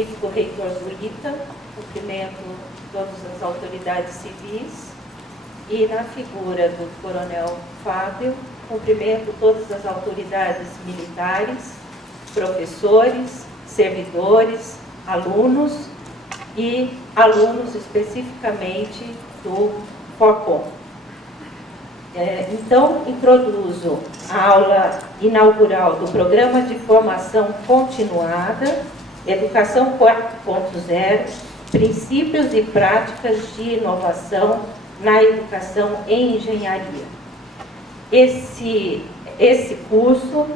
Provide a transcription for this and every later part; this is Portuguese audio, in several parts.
magnífico reitor Zulita, cumprimento todas as autoridades civis, e na figura do coronel Fábio, cumprimento todas as autoridades militares, professores, servidores, alunos e alunos especificamente do FOCOM. Então, introduzo a aula inaugural do Programa de Formação Continuada, Educação 4.0, Princípios e Práticas de Inovação na Educação em Engenharia. Esse curso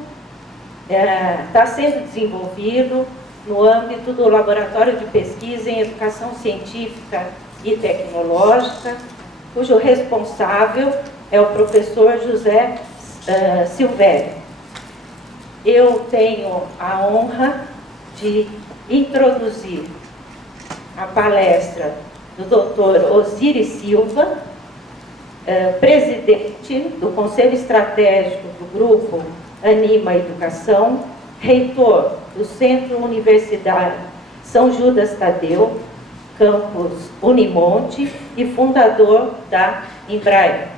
está sendo desenvolvido no âmbito do Laboratório de Pesquisa em Educação Científica e Tecnológica, cujo responsável é o professor José Silvério. Eu tenho a honra de introduzir a palestra do Dr. Osiris Silva, presidente do Conselho Estratégico do Grupo Anima Educação, reitor do Centro Universitário São Judas Tadeu, campus Unimonte, e fundador da Embraer.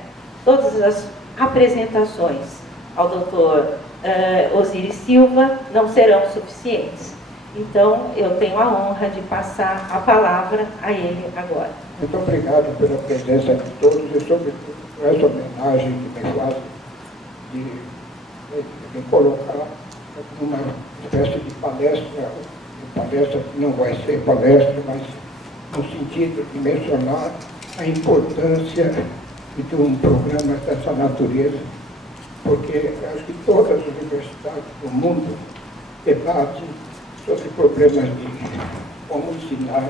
Todas as apresentações ao Dr. Osiris Silva não serão suficientes. Então, eu tenho a honra de passar a palavra a ele agora. Muito obrigado pela presença de todos e, sobretudo, por essa homenagem que me faz de colocar uma espécie de palestra que não vai ser palestra, mas no sentido de mencionar a importância de um programa dessa natureza, porque acho que todas as universidades do mundo debatem sobre problemas de como ensinar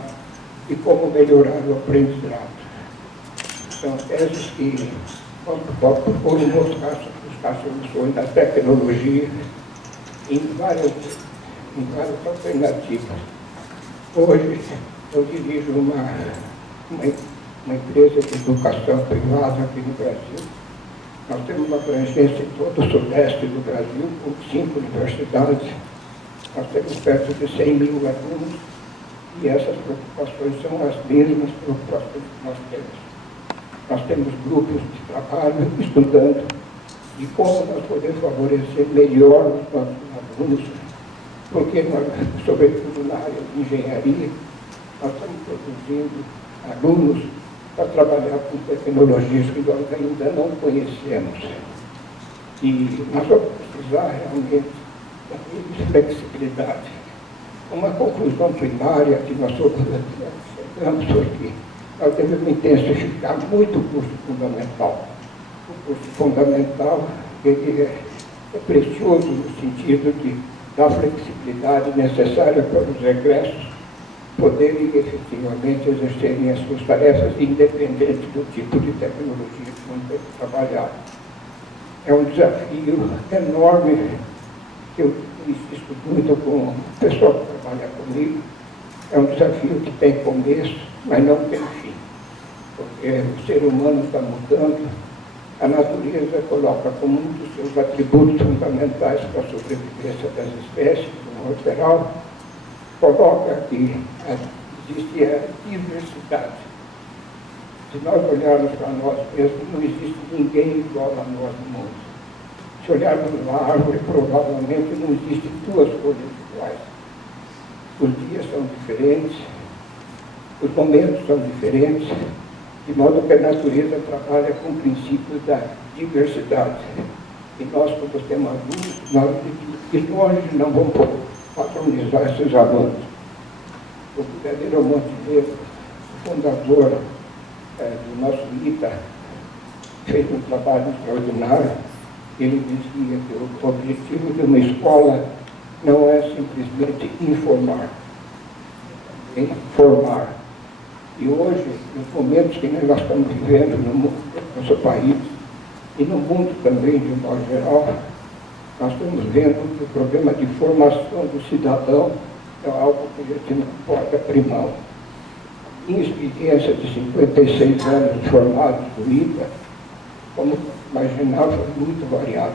e como melhorar o aprendizado. São teses que procuram buscar soluções da tecnologia em várias alternativas. Hoje eu dirijo uma empresa de educação privada aqui no Brasil. Nós temos uma abrangência em todo o sudeste do Brasil, com 5 universidades. Nós temos perto de 100 mil alunos e essas preocupações são as mesmas preocupações que nós temos. Nós temos grupos de trabalho estudando de como nós podemos favorecer melhor os nossos alunos, porque nós, sobretudo na área de engenharia, nós estamos produzindo alunos para trabalhar com tecnologias que nós ainda não conhecemos. E nós vamos precisar realmente de flexibilidade. Uma conclusão primária que nós chegamos aqui, nós devemos intensificar muito o curso fundamental. O curso fundamental ele é precioso no sentido de dar flexibilidade necessária para os egressos poderem efetivamente exercerem as suas tarefas independente do tipo de tecnologia que vão ter que trabalhar. É um desafio enorme que eu insisto muito com o pessoal que trabalha comigo. É um desafio que tem começo, mas não tem fim. Porque o ser humano está mudando, a natureza coloca como um dos seus atributos fundamentais para a sobrevivência das espécies, do modo geral, coloca que existe a diversidade. Se nós olharmos para nós mesmos, não existe ninguém igual a nós no mundo. Se olharmos uma árvore, provavelmente não existem duas folhas iguais. Os dias são diferentes, os momentos são diferentes, de modo que a natureza trabalha com o princípio da diversidade. E nós, quando temos alunos, nós de longe não vamos patronizar esses alunos. O Brigadier Montenegro, o fundador do nosso ITA, fez um trabalho extraordinário. Ele dizia que o objetivo de uma escola não é simplesmente informar, é formar. E hoje, nos momentos que nós estamos vivendo no nosso país, e no mundo também, de um modo geral, nós estamos vendo que o problema de formação do cidadão é algo que a gente não pode abrir mão. Em experiência de 56 anos formados do ITA, como imaginar, foi muito variada.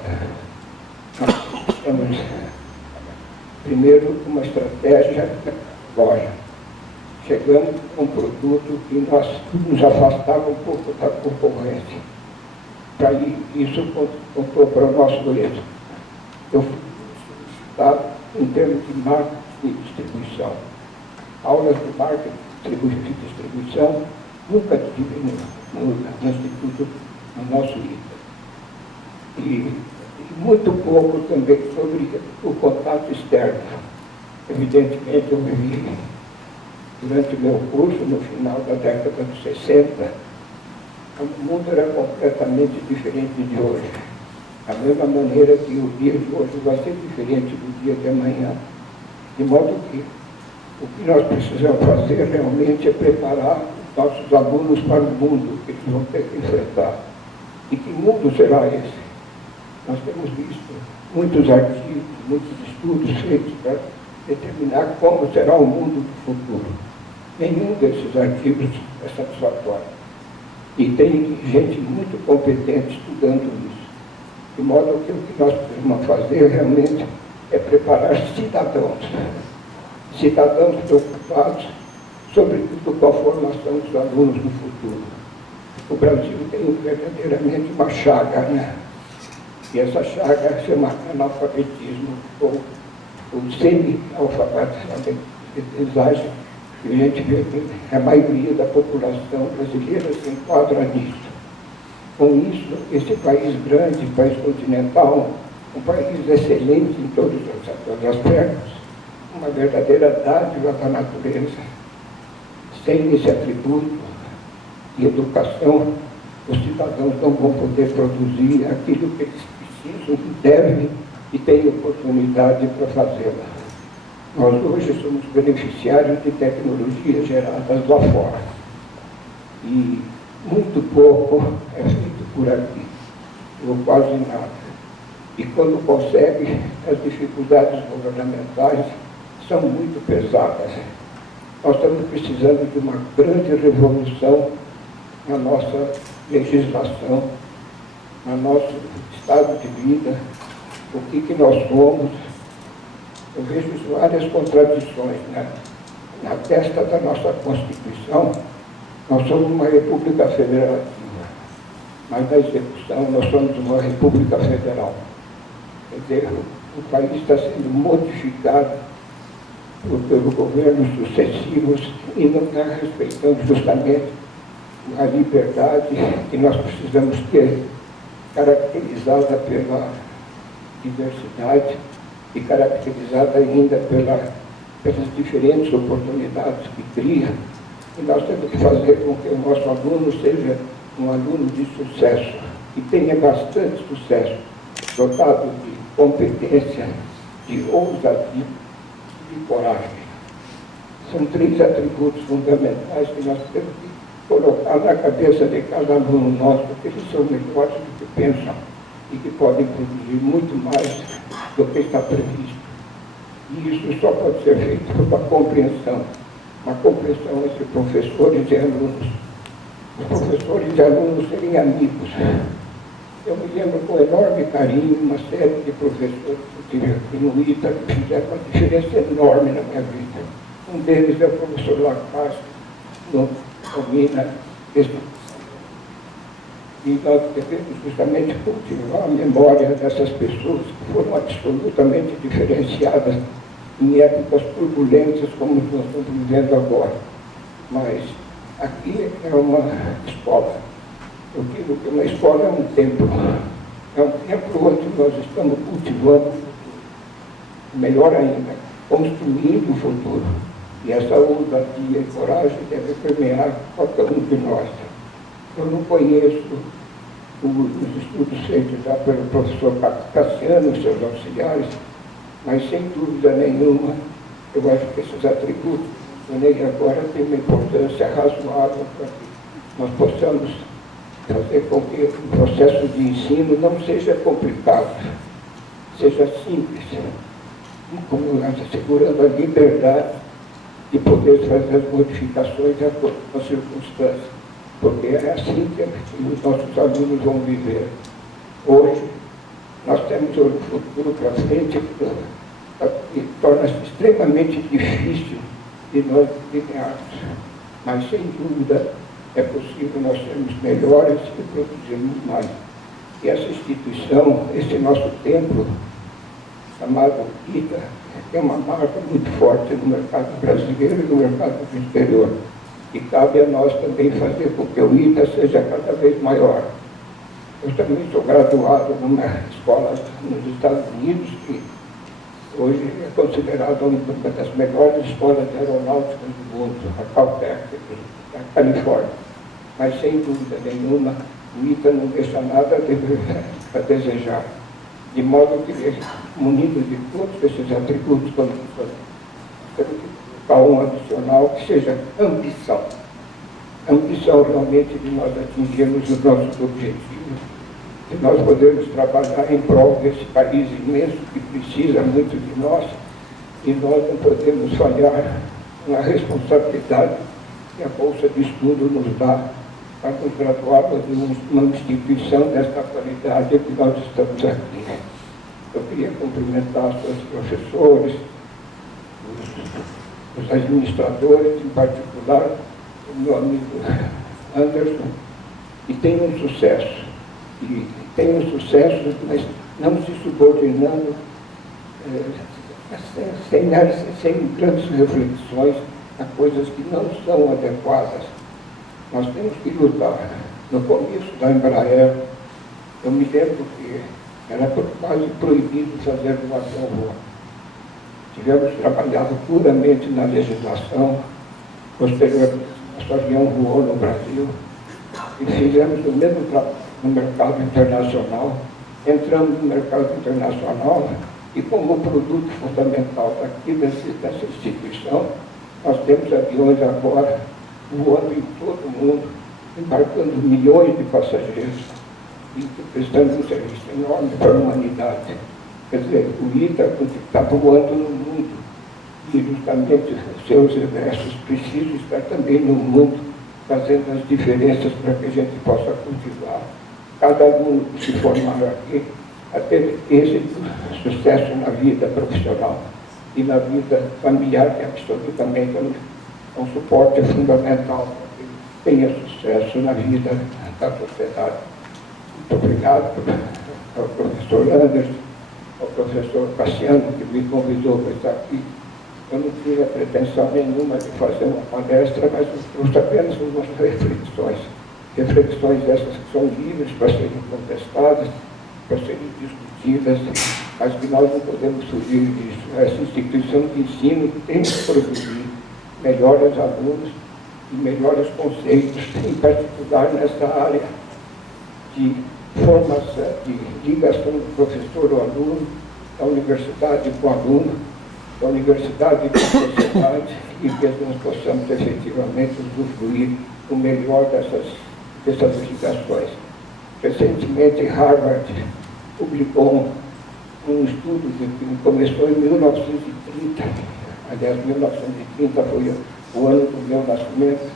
Nós temos, primeiro, uma estratégia loja. Chegamos com um produto que nós nos afastava um pouco da concorrência. Para isso contou para o nosso êxito. Eu fui estudado em termos de marketing e distribuição. Aulas de marketing e distribuição nunca tive no Instituto, no nosso ITA. E muito pouco também sobre o contato externo. Evidentemente, eu vivi durante o meu curso, no final da década de 60, o mundo era completamente diferente de hoje. Da mesma maneira que o dia de hoje vai ser diferente do dia de amanhã. De modo que o que nós precisamos fazer realmente é preparar os nossos alunos para o mundo que eles vão ter que enfrentar. E que mundo será esse? Nós temos visto muitos artigos, muitos estudos feitos para determinar como será o mundo do futuro. Nenhum desses artigos é satisfatório. E tem gente muito competente estudando isso. De modo que o que nós precisamos fazer realmente é preparar cidadãos. Cidadãos preocupados, sobretudo com a formação dos alunos no futuro. O Brasil tem verdadeiramente uma chaga, né? E essa chaga chama analfabetismo, ou semi-alfabetismo. A gente vê que a maioria da população brasileira se enquadra nisso. Com isso, esse país grande, país continental, um país excelente em todos os aspectos, uma verdadeira dádiva da natureza, sem esse atributo de educação, os cidadãos não vão poder produzir aquilo que eles precisam, devem e têm oportunidade para fazê-la. Nós hoje somos beneficiários de tecnologias geradas lá fora. E muito pouco é feito por aqui, ou quase nada. E quando consegue, as dificuldades governamentais são muito pesadas. Nós estamos precisando de uma grande revolução na nossa legislação, no nosso estado de vida, o que nós somos. Eu vejo várias contradições, né? Na testa da nossa Constituição, nós somos uma república federativa, mas na execução nós somos uma república federal. Quer dizer, o país está sendo modificado pelo governos sucessivos e não está respeitando justamente a liberdade que nós precisamos ter, caracterizada pela diversidade e caracterizada ainda pelas diferentes oportunidades que cria. E nós temos que fazer com que o nosso aluno seja um aluno de sucesso, e tenha bastante sucesso, dotado de competência, de ousadia e de coragem. São 3 atributos fundamentais que nós temos que colocar na cabeça de cada aluno nosso, porque eles são melhores do que pensam e que podem produzir muito mais do que está previsto. E isso só pode ser feito por uma compreensão entre professores e alunos. Os professores e alunos serem amigos. Eu me lembro com enorme carinho uma série de professores que eu tive aqui no ITA que fizeram uma diferença enorme na minha vida. Um deles é o professor Lacasse, no Minas. E nós devemos justamente cultivar a memória dessas pessoas que foram absolutamente diferenciadas em épocas turbulentas como nós estamos vivendo agora. Mas aqui é uma escola. Eu digo que uma escola é um templo. É um templo onde nós estamos cultivando o futuro. Melhor ainda, construindo o futuro. E essa ousadia e coragem deve permear qualquer um de nós. Eu não conheço os estudos feitos já pelo professor Cassiano e seus auxiliares, mas sem dúvida nenhuma, eu acho que esses atributos que eu mencionei agora têm uma importância razoável para que nós possamos fazer com que o processo de ensino não seja complicado, seja simples, assegurando a liberdade de poder fazer as modificações de acordo com as circunstâncias, porque é assim que os nossos alunos vão viver. Hoje, nós temos um futuro para frente que torna-se extremamente difícil de nós linearmos. Mas, sem dúvida, é possível nós sermos melhores e produzirmos mais. E essa instituição, esse nosso templo, chamado ITA, tem uma marca muito forte no mercado brasileiro e no mercado do exterior. E cabe a nós também fazer com que o ITA seja cada vez maior. Eu também sou graduado numa escola nos Estados Unidos, que hoje é considerada uma das melhores escolas aeronáuticas do mundo, a Caltech, da Califórnia. Mas, sem dúvida nenhuma, o ITA não deixa nada a desejar. De modo que, munido de todos esses atributos, como temos que colocar um adicional que seja ambição. Ambição realmente de nós atingirmos os nossos objetivos, de nós podermos trabalhar em prol desse país imenso que precisa muito de nós, e nós não podemos falhar na responsabilidade que a Bolsa de Estudo nos dá para nos graduarmos em uma instituição desta qualidade que nós estamos aqui. Eu queria cumprimentar os professores, os administradores, em particular, o meu amigo Anderson, e tenham sucesso. E tenham sucesso, mas não se subordinando, sem grandes reflexões a coisas que não são adequadas. Nós temos que lutar. No começo da Embraer, eu me lembro que era quase proibido fazer doação voa. Tivemos trabalhado puramente na legislação, posteriormente nosso avião voou no Brasil, e fizemos o mesmo trabalho no mercado internacional. Entramos no mercado internacional e, como produto fundamental daqui dessa instituição, nós temos aviões agora voando em todo o mundo, embarcando milhões de passageiros e prestando um serviço enorme para a humanidade. Quer dizer, o ITA está voando no mundo e justamente os seus exércitos precisam estar também no mundo, fazendo as diferenças para que a gente possa cultivar. Cada aluno que se formar aqui a ter êxito, sucesso na vida profissional e na vida familiar, que é absolutamente um suporte fundamental para que tenha sucesso na vida da sociedade. Muito obrigado ao professor Anderson, ao professor Cassiano, que me convidou para estar aqui. Eu não tinha pretensão nenhuma de fazer uma palestra, mas trouxe apenas algumas reflexões. Reflexões essas que são livres para serem contestadas, para serem discutidas, mas que nós não podemos fugir disso. Essa instituição de ensino tem que produzir melhores alunos e melhores conceitos, em particular nessa área de formação, de ligação do professor ao aluno, da universidade com o aluno, da universidade com a sociedade, e que nós possamos efetivamente usufruir o melhor dessas ligações. Recentemente, Harvard publicou um estudo que começou em 1930, aliás, 1930 foi o ano do meu nascimento.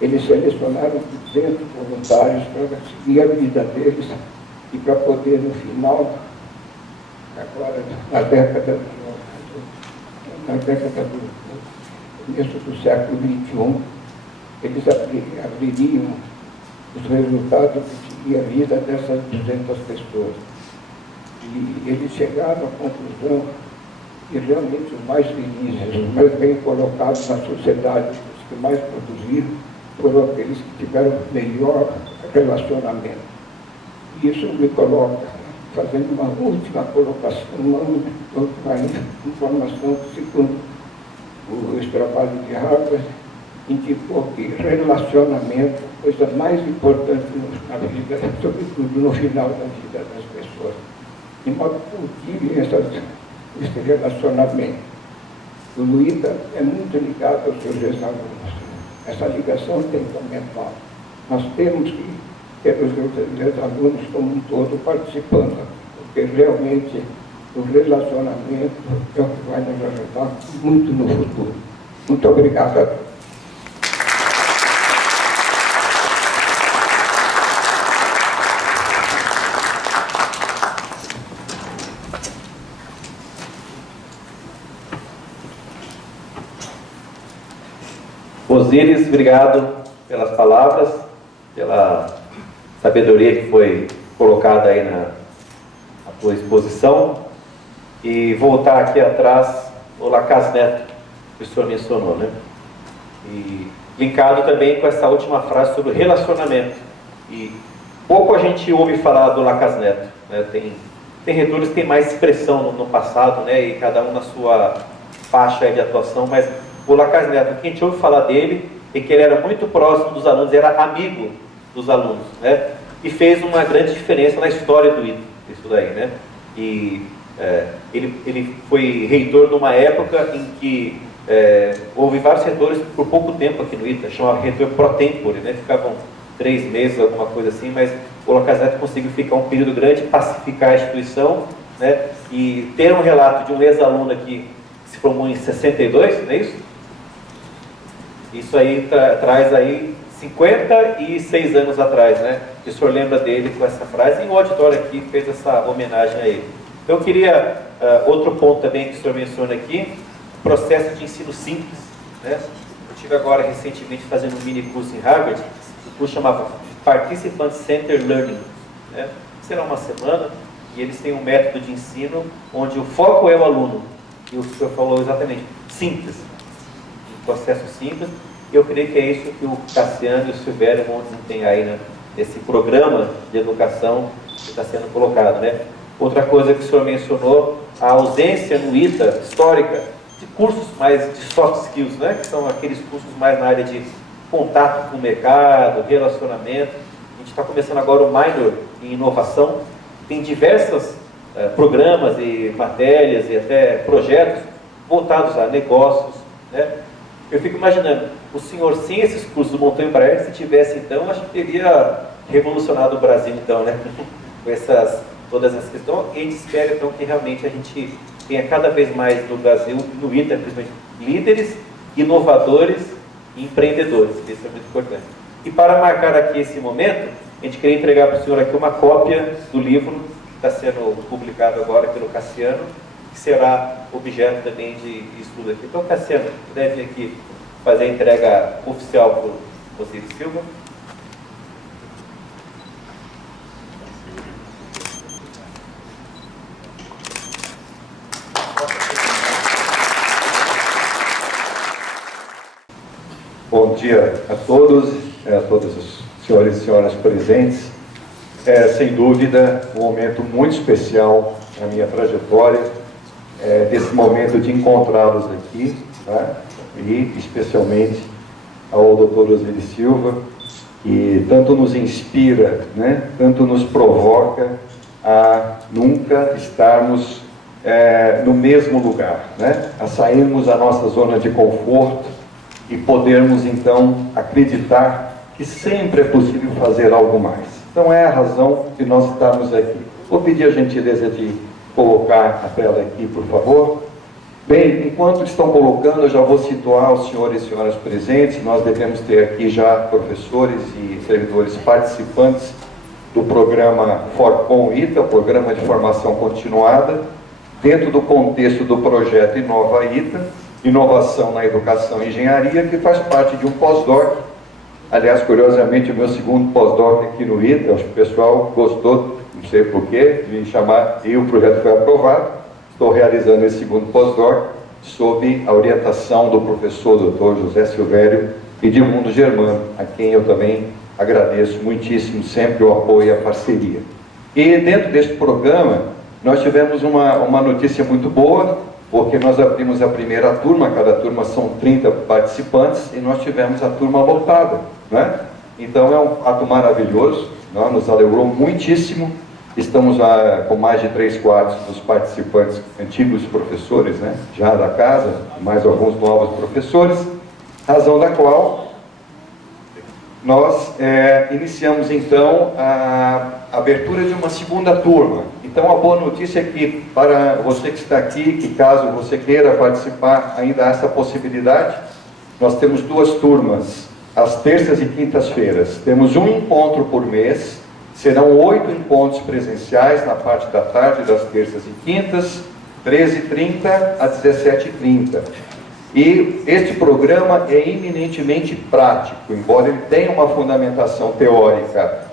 Eles selecionaram 200 voluntários para seguir a vida deles e para poder, no final, agora, na década do começo do século XXI, eles abririam os resultados que seguia a vida dessas 200 pessoas. E eles chegaram à conclusão que realmente os mais felizes, os mais bem colocados na sociedade, os que mais produziram, foram aqueles que tiveram melhor relacionamento. E isso me coloca, fazendo uma última colocação, uma última informação, segundo o trabalho de Harvard, indicou que relacionamento é a coisa mais importante na vida, sobretudo no final da vida das pessoas. De modo que cultive esse relacionamento. O ITA é muito ligado aos seus ex-alunos. Essa ligação tem que aumentar. Nós temos que ter os ex-alunos como um todo participando, porque realmente o relacionamento é o que vai nos ajudar muito no futuro. Muito obrigado a todos. Osíris, obrigado pelas palavras, pela sabedoria que foi colocada aí na tua exposição. E voltar aqui atrás, o Lacaze Neto, que o senhor mencionou, né? E linkado também com essa última frase sobre relacionamento. E pouco a gente ouve falar do Lacaze Neto, né? Tem reitores que têm mais expressão no passado, né? E cada um na sua faixa de atuação, mas o Lacaze Neto, o que a gente ouve falar dele é que ele era muito próximo dos alunos, era amigo dos alunos, né? E fez uma grande diferença na história do ITA, isso daí, né? E ele foi reitor numa época em que houve vários reitores por pouco tempo aqui no ITA, chamava reitor pro tempore, né? Ficavam 3 meses, alguma coisa assim, mas o Lacaze Neto conseguiu ficar um período grande, pacificar a instituição, né? E ter um relato de um ex-aluno aqui que se formou em 62, não é isso? Isso aí traz aí 56 anos atrás, né? O senhor lembra dele com essa frase, e o auditório aqui fez essa homenagem a ele. Então eu queria, outro ponto também que o senhor menciona aqui, processo de ensino simples, né? Eu estive agora recentemente fazendo um mini curso em Harvard, o curso chamava Participant Centered Learning, né? Será uma semana, e eles têm um método de ensino onde o foco é o aluno, e o senhor falou exatamente, simples, um processo simples. Eu creio que é isso que o Cassiano e o Silvério vão desempenhar aí, né, nesse programa de educação que está sendo colocado, né? Outra coisa que o senhor mencionou, a ausência no ITA histórica de cursos mais de soft skills, né? Que são aqueles cursos mais na área de contato com o mercado, relacionamento. A gente está começando agora o minor em inovação. Tem diversos programas e matérias e até projetos voltados a negócios, né? Eu fico imaginando, o senhor sem esses cursos do Montanha Embraer, se tivesse então, acho que teria revolucionado o Brasil então, né? Com todas essas questões, e a gente espera então que realmente a gente tenha cada vez mais no Brasil, no ITA, principalmente, líderes, inovadores e empreendedores. Isso é muito importante. E para marcar aqui esse momento, a gente queria entregar para o senhor aqui uma cópia do livro que está sendo publicado agora pelo Cassiano, que será objeto também de estudo aqui. Então, Cassiano, deve aqui fazer a entrega oficial para o Osíris Silva. Bom dia a todos os senhores e senhoras presentes. Sem dúvida, um momento muito especial na minha trajetória, desse momento de encontrá-los aqui, tá? E especialmente ao Dr. Osíris Silva, que tanto nos inspira, né? Tanto nos provoca a nunca estarmos no mesmo lugar, né? A sairmos da nossa zona de conforto e podermos então acreditar que sempre é possível fazer algo mais. Então é a razão de nós estarmos aqui. Vou pedir a gentileza de colocar a tela aqui, por favor. Bem, enquanto estão colocando, eu já vou situar os senhores e senhoras presentes. Nós devemos ter aqui já professores e servidores participantes do programa Forcom ITA, o Programa de Formação Continuada, dentro do contexto do projeto Inova ITA, Inovação na Educação e Engenharia, que faz parte de um pós-doc. Aliás, curiosamente, o meu segundo pós-doc aqui no ITA, acho que o pessoal gostou, não sei porquê, de me chamar, e o projeto foi aprovado. Estou realizando esse segundo pós-doc sob a orientação do professor Dr. José Silvério e de Mundo Germano, a quem eu também agradeço muitíssimo sempre o apoio e a parceria. E dentro deste programa, nós tivemos uma notícia muito boa, porque nós abrimos a primeira turma, cada turma são 30 participantes, e nós tivemos a turma lotada, né? Então é um ato maravilhoso, né? Nos alegrou muitíssimo. Estamos com mais de 3/4 dos participantes antigos professores, né? Já da casa, mais alguns novos professores, razão da qual nós iniciamos então a abertura de uma segunda turma. Então a boa notícia é que, para você que está aqui, que caso você queira participar, ainda há essa possibilidade. Nós temos 2 turmas, às terças e quintas-feiras. Temos um encontro por mês, serão 8 encontros presenciais na parte da tarde, das terças e quintas, 13h30 a 17h30. E este programa é eminentemente prático, embora ele tenha uma fundamentação teórica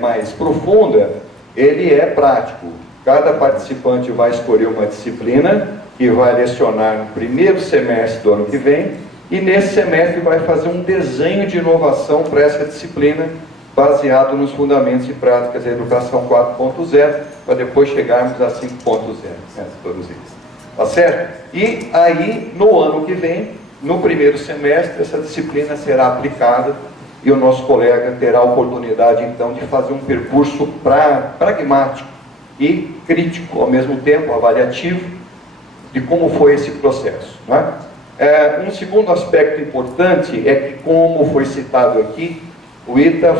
mais profunda, ele é prático. Cada participante vai escolher uma disciplina e vai lecionar no primeiro semestre do ano que vem, e nesse semestre vai fazer um desenho de inovação para essa disciplina, baseado nos fundamentos e práticas da educação 4.0, para depois chegarmos a 5.0, né, todos eles. Tá certo? E aí, no ano que vem, no primeiro semestre, essa disciplina será aplicada e o nosso colega terá a oportunidade, então, de fazer um percurso pragmático e crítico, ao mesmo tempo, avaliativo, de como foi esse processo. Né? Um segundo aspecto importante é que, como foi citado aqui, o ITA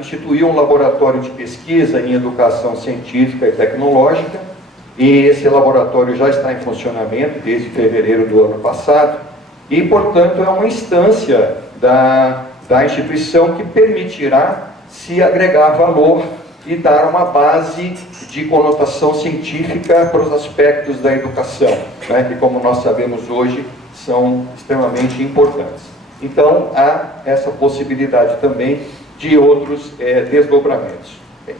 instituiu um laboratório de pesquisa em educação científica e tecnológica, e esse laboratório já está em funcionamento desde fevereiro do ano passado, e, portanto, é uma instância da instituição que permitirá se agregar valor e dar uma base de conotação científica para os aspectos da educação, né, que, como nós sabemos hoje, são extremamente importantes. Então, há essa possibilidade também de outros desdobramentos. Bem,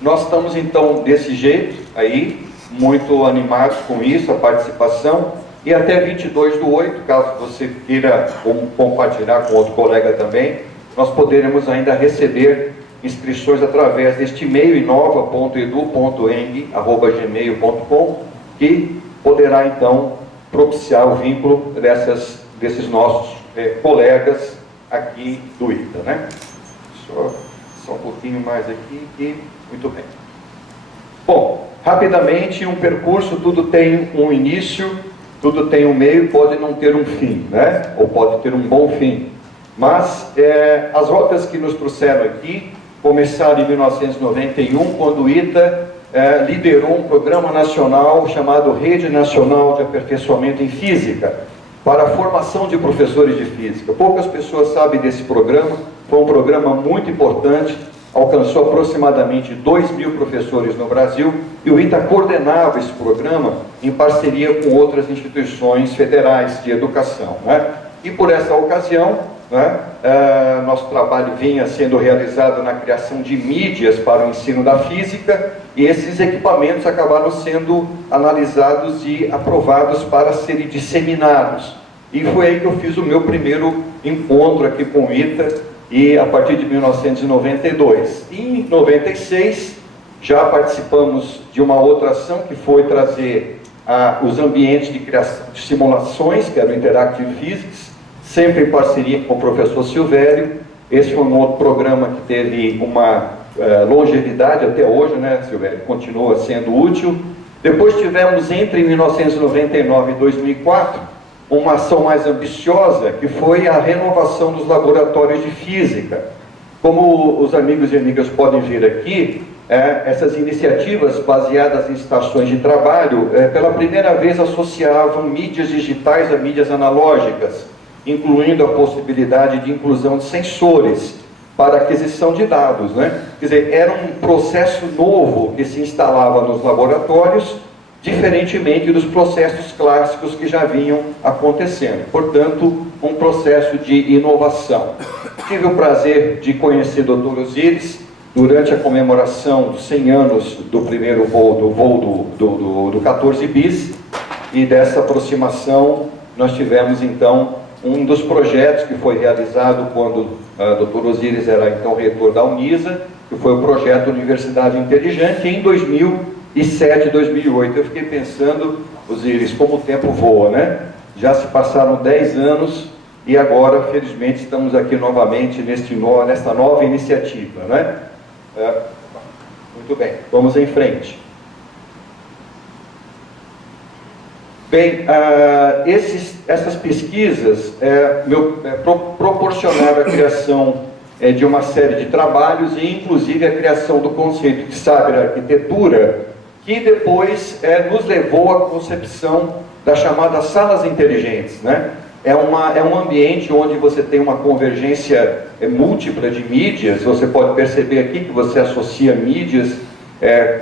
nós estamos, então, desse jeito aí, muito animados com isso, a participação, e até 22/8, caso você queira compartilhar com outro colega também, nós poderemos ainda receber inscrições através deste e-mail inova.edu.eng@gmail.com, que poderá, então, propiciar o vínculo desses nossos colegas aqui do ITA, né? Só um pouquinho mais aqui e muito bem. Bom, rapidamente, um percurso, tudo tem um início, tudo tem um meio, pode não ter um fim, né? Ou pode ter um bom fim. Mas as rotas que nos trouxeram aqui começaram em 1991, quando o ITA liderou um programa nacional chamado Rede Nacional de Aperfeiçoamento em Física, para a formação de professores de física. Poucas pessoas sabem desse programa, foi um programa muito importante, alcançou aproximadamente 2.000 professores no Brasil, e o ITA coordenava esse programa em parceria com outras instituições federais de educação, né? E por essa ocasião, né, nosso trabalho vinha sendo realizado na criação de mídias para o ensino da física, e esses equipamentos acabaram sendo analisados e aprovados para serem disseminados. E foi aí que eu fiz o meu primeiro encontro aqui com o ITA, e a partir de 1992. Em 96, já participamos de uma outra ação que foi trazer os ambientes de criação de simulações, que era o Interactive Physics, sempre em parceria com o professor Silvério. Esse foi um outro programa que teve uma longevidade até hoje, né, Silvério? Continua sendo útil. Depois tivemos, entre 1999 e 2004, uma ação mais ambiciosa, que foi a renovação dos laboratórios de física. Como os amigos e amigas podem ver aqui, essas iniciativas baseadas em estações de trabalho, pela primeira vez associavam mídias digitais a mídias analógicas, incluindo a possibilidade de inclusão de sensores para aquisição de dados, né? Quer dizer, era um processo novo que se instalava nos laboratórios, diferentemente dos processos clássicos que já vinham acontecendo. Portanto, um processo de inovação. Tive o prazer de conhecer o Dr. Osiris durante a comemoração dos 100 anos do primeiro voo do 14 bis, e dessa aproximação nós tivemos, então, um dos projetos que foi realizado quando o Dr. Osiris era, então, reitor da Unisa, que foi o projeto Universidade Inteligente, em 2007, 2008. Eu fiquei pensando, Osiris, como o tempo voa, né? Já se passaram 10 anos e agora, felizmente, estamos aqui novamente nesta nova iniciativa, né? Muito bem, vamos em frente. Bem, essas pesquisas proporcionaram a criação de uma série de trabalhos e, inclusive, a criação do conceito de saber arquitetura, que depois nos levou à concepção das chamadas salas inteligentes, né? É um ambiente onde você tem uma convergência múltipla de mídias. Você pode perceber aqui que você associa mídias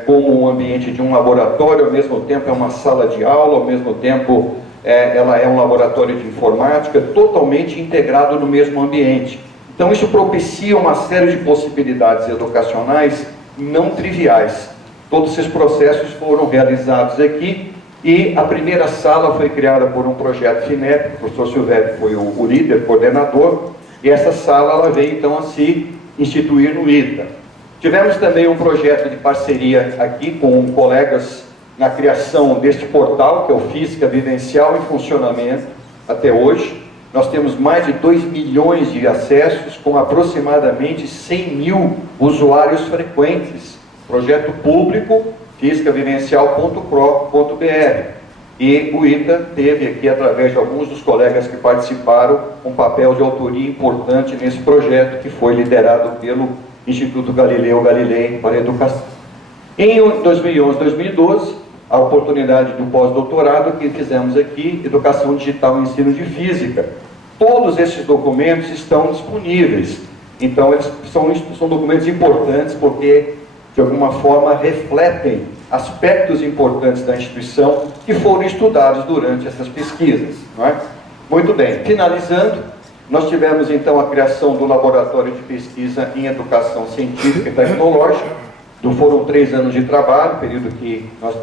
como um ambiente de um laboratório, ao mesmo tempo é uma sala de aula, ao mesmo tempo ela é um laboratório de informática totalmente integrado no mesmo ambiente. Então isso propicia uma série de possibilidades educacionais não triviais. Todos esses processos foram realizados aqui e a primeira sala foi criada por um projeto FINEP, o professor Silvério foi o líder, coordenador, e essa sala ela veio então a se instituir no ITA. Tivemos também um projeto de parceria aqui com colegas na criação deste portal, que é o Física Vivencial em funcionamento até hoje. Nós temos mais de 2 milhões de acessos, com aproximadamente 100 mil usuários frequentes. Projeto público, fisicavivencial.pro.br. E o ITA teve aqui, através de alguns dos colegas que participaram, um papel de autoria importante nesse projeto, que foi liderado pelo Instituto Galileu Galilei para a Educação. Em 2011, 2012, a oportunidade do pós-doutorado que fizemos aqui, Educação Digital e Ensino de Física. Todos esses documentos estão disponíveis. Então, eles são documentos importantes porque, de alguma forma, refletem aspectos importantes da instituição que foram estudados durante essas pesquisas. Não é? Muito bem, finalizando, nós tivemos então a criação do Laboratório de Pesquisa em Educação Científica e Tecnológica. Foram 3 anos de trabalho, período que nós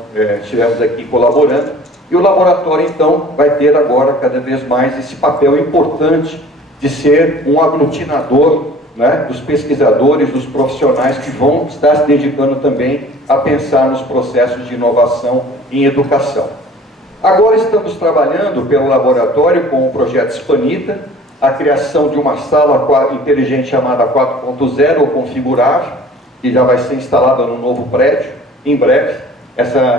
estivemos aqui colaborando, e o laboratório então vai ter agora cada vez mais esse papel importante de ser um aglutinador, né, dos pesquisadores, dos profissionais que vão estar se dedicando também a pensar nos processos de inovação em educação. Agora estamos trabalhando pelo laboratório com o projeto Spanita, a criação de uma sala inteligente chamada 4.0 ou configurável, que já vai ser instalada no novo prédio, em breve.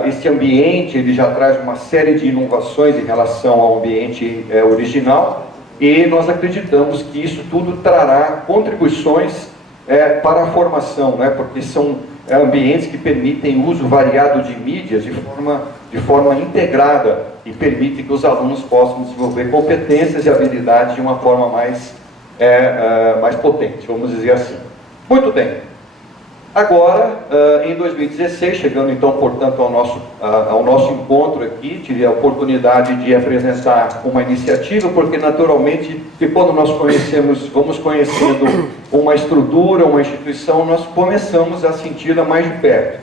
Esse ambiente ele já traz uma série de inovações em relação ao ambiente original, e nós acreditamos que isso tudo trará contribuições para a formação, né? Porque são ambientes que permitem uso variado de mídias de forma integrada e permitem que os alunos possam desenvolver competências e habilidades de uma forma mais potente, vamos dizer assim. Muito bem. Agora, em 2016, chegando então, portanto, ao nosso encontro aqui, tive a oportunidade de apresentar uma iniciativa, porque naturalmente, que quando nós vamos conhecendo uma estrutura, uma instituição, nós começamos a senti-la mais de perto.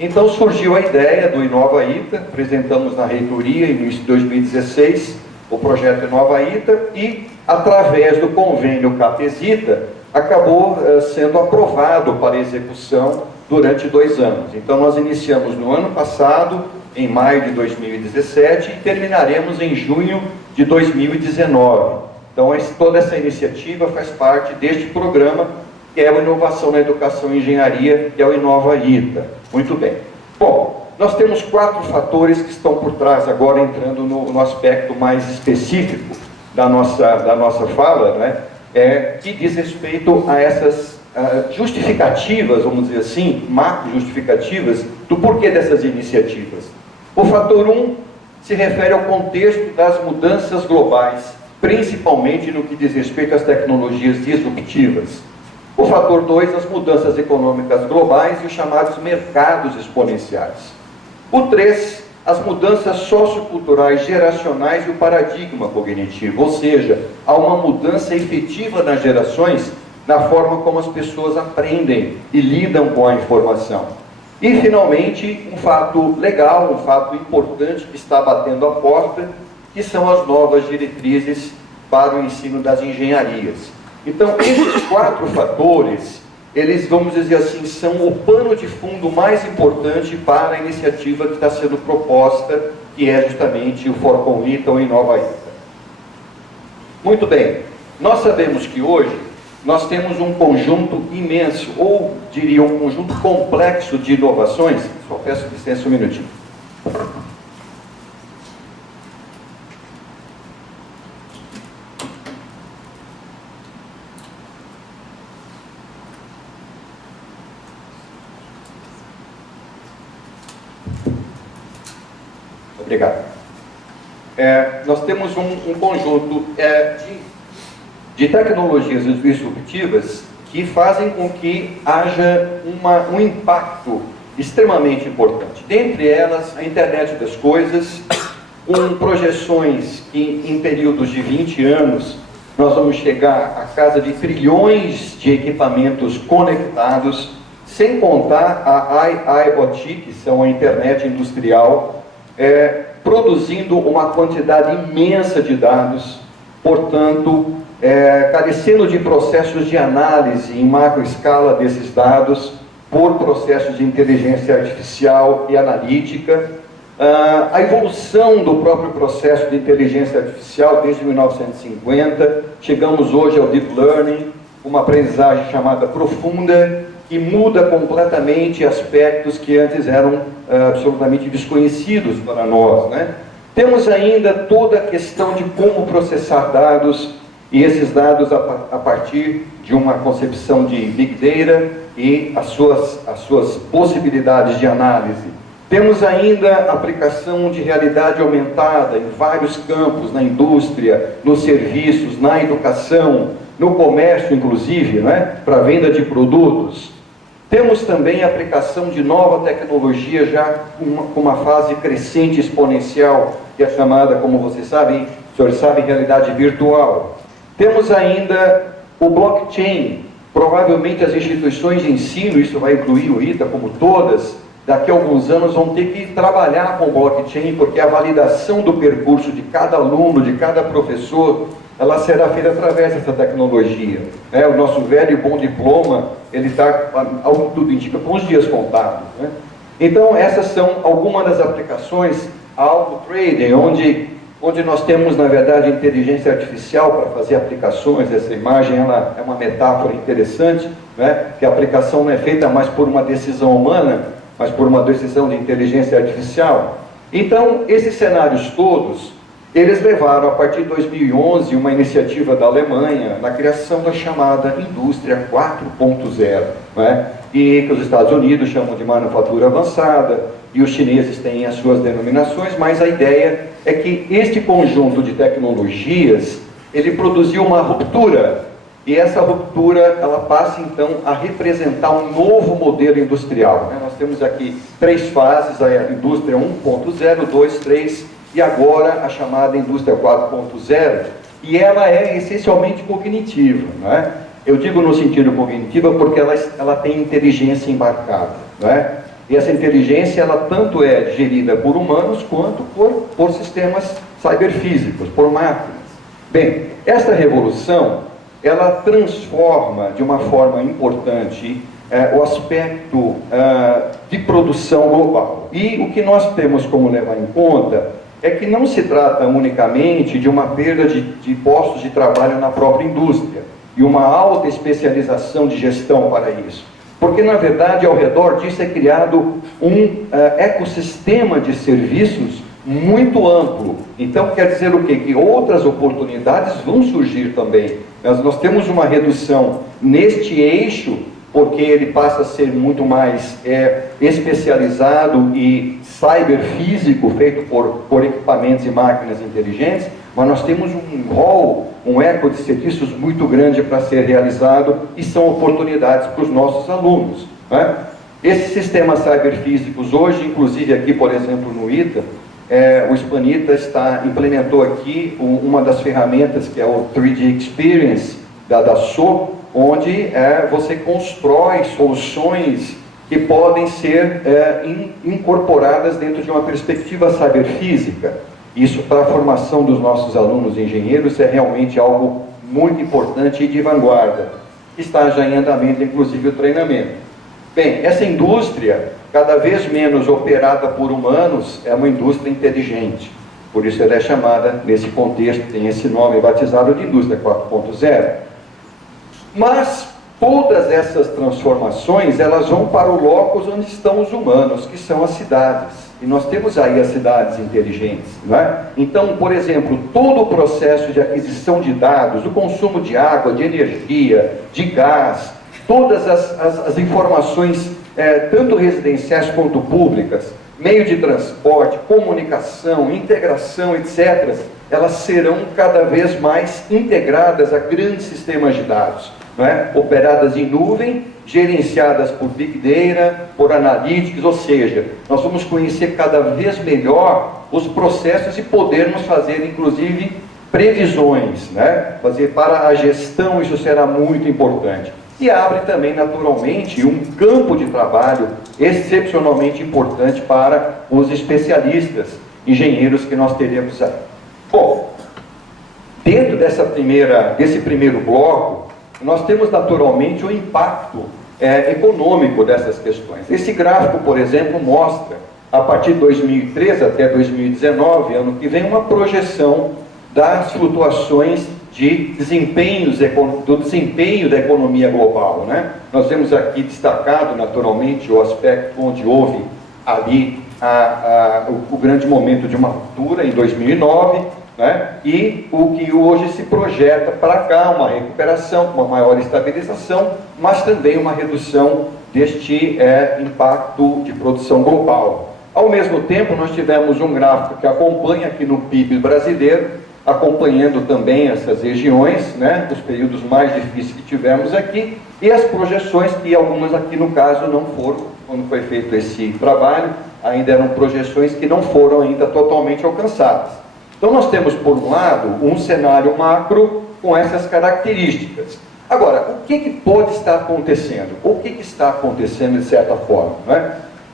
Então surgiu a ideia do Inova ITA, apresentamos na reitoria, no início de 2016, o projeto Inova ITA, e através do convênio CAPES-ITA, acabou sendo aprovado para execução durante 2 anos. Então nós iniciamos no ano passado, em maio de 2017, e terminaremos em junho de 2019. Então toda essa iniciativa faz parte deste programa, que é a Inovação na Educação e Engenharia, que é o Inova ITA. Muito bem. Bom, nós temos 4 fatores que estão por trás, agora entrando no aspecto mais específico da nossa fala, né? Que diz respeito a essas justificativas, vamos dizer assim, macro-justificativas, do porquê dessas iniciativas. O fator 1 se refere ao contexto das mudanças globais, principalmente no que diz respeito às tecnologias disruptivas. O fator 2, as mudanças econômicas globais e os chamados mercados exponenciais. O 3, as mudanças socioculturais geracionais e o paradigma cognitivo, ou seja, há uma mudança efetiva nas gerações na forma como as pessoas aprendem e lidam com a informação. E, finalmente, um fato legal, um fato importante que está batendo a porta, que são as novas diretrizes para o ensino das engenharias. Então, esses 4 fatores, eles, vamos dizer assim, são o pano de fundo mais importante para a iniciativa que está sendo proposta, que é justamente o Forcom ITA ou Inova ITA. Muito bem, nós sabemos que hoje nós temos um conjunto imenso, ou diria um conjunto complexo de inovações. Só peço licença um minutinho. Obrigado. Nós temos um conjunto de tecnologias disruptivas que fazem com que haja um impacto extremamente importante. Dentre elas, a internet das coisas, com projeções que em períodos de 20 anos nós vamos chegar a casa de trilhões de equipamentos conectados, sem contar a IoT, que são a internet industrial, produzindo uma quantidade imensa de dados, portanto, carecendo de processos de análise em macro escala desses dados, por processos de inteligência artificial e analítica. A evolução do próprio processo de inteligência artificial desde 1950, chegamos hoje ao Deep Learning, uma aprendizagem chamada profunda, que muda completamente aspectos que antes eram absolutamente desconhecidos para nós, né? Temos ainda toda a questão de como processar dados, e esses dados a partir de uma concepção de Big Data e as suas possibilidades de análise. Temos ainda a aplicação de realidade aumentada em vários campos, na indústria, nos serviços, na educação, no comércio inclusive, né, para a venda de produtos. Temos também a aplicação de nova tecnologia já com uma fase crescente exponencial, que é chamada, como vocês sabem, os senhores sabem, realidade virtual. Temos ainda o blockchain. Provavelmente as instituições de ensino, isso vai incluir o ITA como todas, daqui a alguns anos vão ter que trabalhar com o blockchain, porque a validação do percurso de cada aluno, de cada professor, ela será feita através dessa tecnologia. O nosso velho e bom diploma, ele está, ao que tudo indica, com os dias contados, né? Então, essas são algumas das aplicações. Auto-trading, onde nós temos, na verdade, inteligência artificial para fazer aplicações. Essa imagem ela é uma metáfora interessante, né? Que a aplicação não é feita mais por uma decisão humana, mas por uma decisão de inteligência artificial. Então, esses cenários todos, eles levaram, a partir de 2011, uma iniciativa da Alemanha na criação da chamada Indústria 4.0, né? E que os Estados Unidos chamam de manufatura avançada, e os chineses têm as suas denominações, mas a ideia é que este conjunto de tecnologias, ele produziu uma ruptura, e essa ruptura, ela passa então a representar um novo modelo industrial, né? Nós temos aqui 3 fases, a indústria 1.0, 2, 3, e agora a chamada indústria 4.0, e ela é essencialmente cognitiva, né? Eu digo no sentido cognitivo porque ela tem inteligência embarcada, né? E essa inteligência, ela tanto é gerida por humanos quanto por sistemas cyberfísicos, por máquinas. Bem, esta revolução, ela transforma de uma forma importante o aspecto de produção global. E o que nós temos como levar em conta é que não se trata unicamente de uma perda de postos de trabalho na própria indústria e uma alta especialização de gestão para isso. Porque, na verdade, ao redor disso é criado um ecossistema de serviços muito amplo. Então, quer dizer o quê? Que outras oportunidades vão surgir também. Nós temos uma redução neste eixo, porque ele passa a ser muito mais especializado e cyberfísico, feito por equipamentos e máquinas inteligentes, mas nós temos um rol, um eco de serviços muito grande para ser realizado, e são oportunidades para os nossos alunos, né? Esses sistemas cyberfísicos hoje, inclusive aqui, por exemplo, no ITA, o Hispanita implementou aqui uma das ferramentas, que é o 3D Experience, da SO, onde você constrói soluções que podem ser incorporadas dentro de uma perspectiva cyberfísica. Isso, para a formação dos nossos alunos engenheiros, é realmente algo muito importante e de vanguarda. Está já em andamento, inclusive, o treinamento. Bem, essa indústria, cada vez menos operada por humanos, é uma indústria inteligente. Por isso ela é chamada, nesse contexto, tem esse nome batizado de Indústria 4.0. Mas todas essas transformações, elas vão para o locus onde estão os humanos, que são as cidades. E nós temos aí as cidades inteligentes, não é? Então, por exemplo, todo o processo de aquisição de dados, o consumo de água, de energia, de gás, todas as informações, tanto residenciais quanto públicas, meio de transporte, comunicação, integração, etc., elas serão cada vez mais integradas a grandes sistemas de dados. né, operadas em nuvem, gerenciadas por Big Data, por Analytics, ou seja, nós vamos conhecer cada vez melhor os processos e podermos fazer, inclusive, previsões, né, fazer para a gestão, isso será muito importante. E abre também, naturalmente, um campo de trabalho excepcionalmente importante para os especialistas, engenheiros que nós teremos aí. Bom, dentro desse primeiro bloco, nós temos naturalmente o impacto econômico dessas questões. Esse gráfico, por exemplo, mostra, a partir de 2013 até 2019, ano que vem, uma projeção das flutuações do desempenho da economia global, né? Nós temos aqui destacado, naturalmente, o aspecto onde houve ali o grande momento de uma ruptura em 2009, né? E o que hoje se projeta para cá, uma recuperação, uma maior estabilização, mas também uma redução deste impacto de produção global. Ao mesmo tempo, nós tivemos um gráfico que acompanha aqui no PIB brasileiro, acompanhando também essas regiões, né, os períodos mais difíceis que tivemos aqui, e as projeções, que algumas aqui no caso não foram, quando foi feito esse trabalho, ainda eram projeções que não foram ainda totalmente alcançadas. Então nós temos, por um lado, um cenário macro com essas características. Agora, o que pode estar acontecendo? O que está acontecendo de certa forma, né?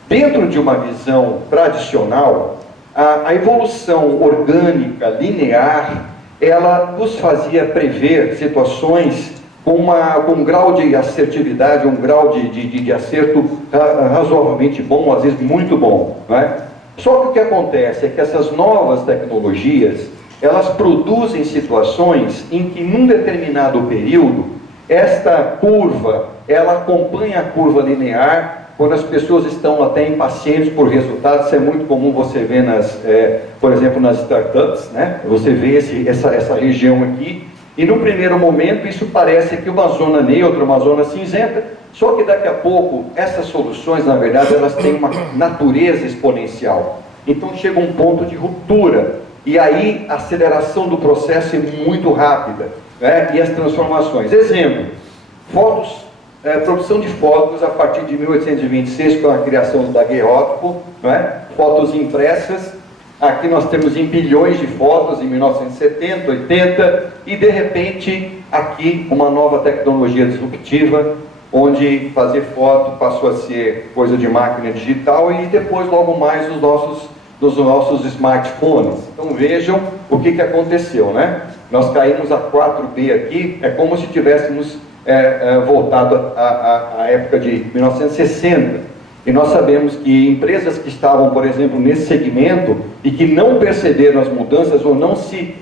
Dentro de uma visão tradicional, a evolução orgânica, linear, ela nos fazia prever situações com um grau de assertividade, um grau de acerto razoavelmente bom, às vezes muito bom, não é? Só que o que acontece é que essas novas tecnologias, elas produzem situações em que, num determinado período, esta curva, ela acompanha a curva linear. Quando as pessoas estão até impacientes por resultados, isso é muito comum você ver, por exemplo, nas startups, né? Você vê essa região aqui, e no primeiro momento isso parece que uma zona neutra, uma zona cinzenta, só que daqui a pouco essas soluções, na verdade, elas têm uma natureza exponencial. Então chega um ponto de ruptura, e aí a aceleração do processo é muito rápida, né? E as transformações. Exemplo, produção de fotos a partir de 1826, com a criação da daguerreótipo, fotos impressas. Aqui nós temos em bilhões de fotos em 1970, 80, e de repente aqui uma nova tecnologia disruptiva, onde fazer foto passou a ser coisa de máquina digital, e depois logo mais dos nossos smartphones. Então vejam o que aconteceu, né? Nós caímos a 4B aqui, é como se tivéssemos voltado à época de 1960, e nós sabemos que empresas que estavam, por exemplo, nesse segmento e que não perceberam as mudanças ou não se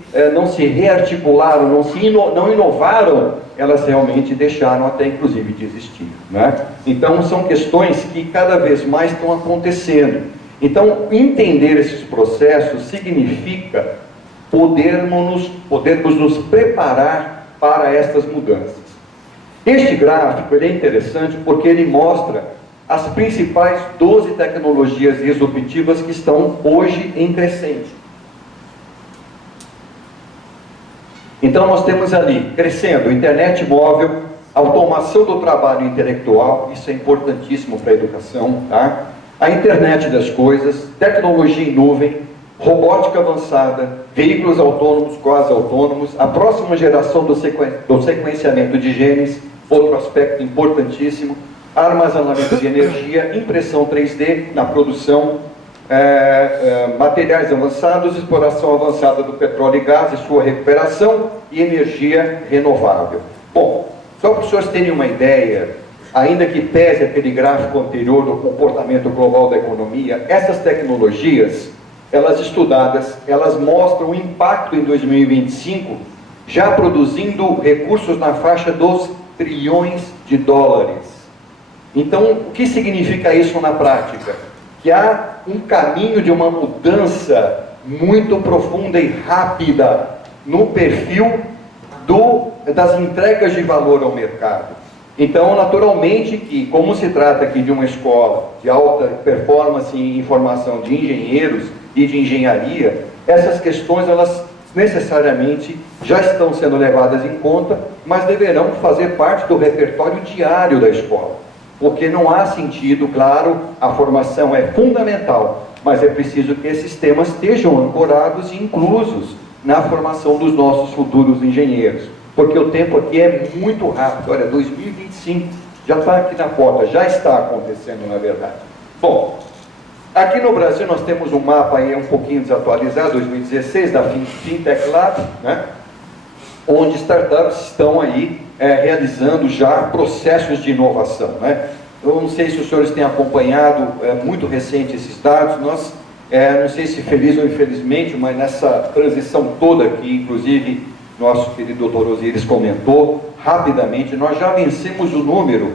rearticularam, não inovaram, elas realmente deixaram até inclusive de existir, né? Então são questões que cada vez mais estão acontecendo. Então entender esses processos significa podermos nos preparar para estas mudanças. Este gráfico ele é interessante porque ele mostra as principais 12 tecnologias disruptivas que estão hoje em crescente. Então nós temos ali, crescendo, internet móvel, automação do trabalho intelectual, isso é importantíssimo para a educação, tá? A internet das coisas, tecnologia em nuvem, robótica avançada, veículos autônomos, quase autônomos, a próxima geração do sequenciamento de genes, outro aspecto importantíssimo, armazenamento de energia, impressão 3D na produção, materiais avançados, exploração avançada do petróleo e gás e sua recuperação, e energia renovável. Bom, só para os senhores terem uma ideia, ainda que pese aquele gráfico anterior do comportamento global da economia, essas tecnologias, elas estudadas, elas mostram o impacto em 2025, já produzindo recursos na faixa dos trilhões de dólares. Então, o que significa isso na prática? Que há um caminho de uma mudança muito profunda e rápida no perfil das entregas de valor ao mercado. Então, naturalmente que, como se trata aqui de uma escola de alta performance em formação de engenheiros e de engenharia, essas questões elas necessariamente já estão sendo levadas em conta, mas deverão fazer parte do repertório diário da escola. Porque não há sentido, claro, a formação é fundamental, mas é preciso que esses temas estejam ancorados e inclusos na formação dos nossos futuros engenheiros. Porque o tempo aqui é muito rápido. Olha, 2025 já está aqui na porta, já está acontecendo, na verdade. Bom, aqui no Brasil nós temos um mapa aí um pouquinho desatualizado, 2016, da Fintech Lab, né? Onde startups estão aí realizando já processos de inovação, né? Eu não sei se os senhores têm acompanhado, muito recente esses dados, nós, não sei se feliz ou infelizmente, mas nessa transição toda que, inclusive, nosso querido doutor Osíris comentou, rapidamente, nós já vencemos o número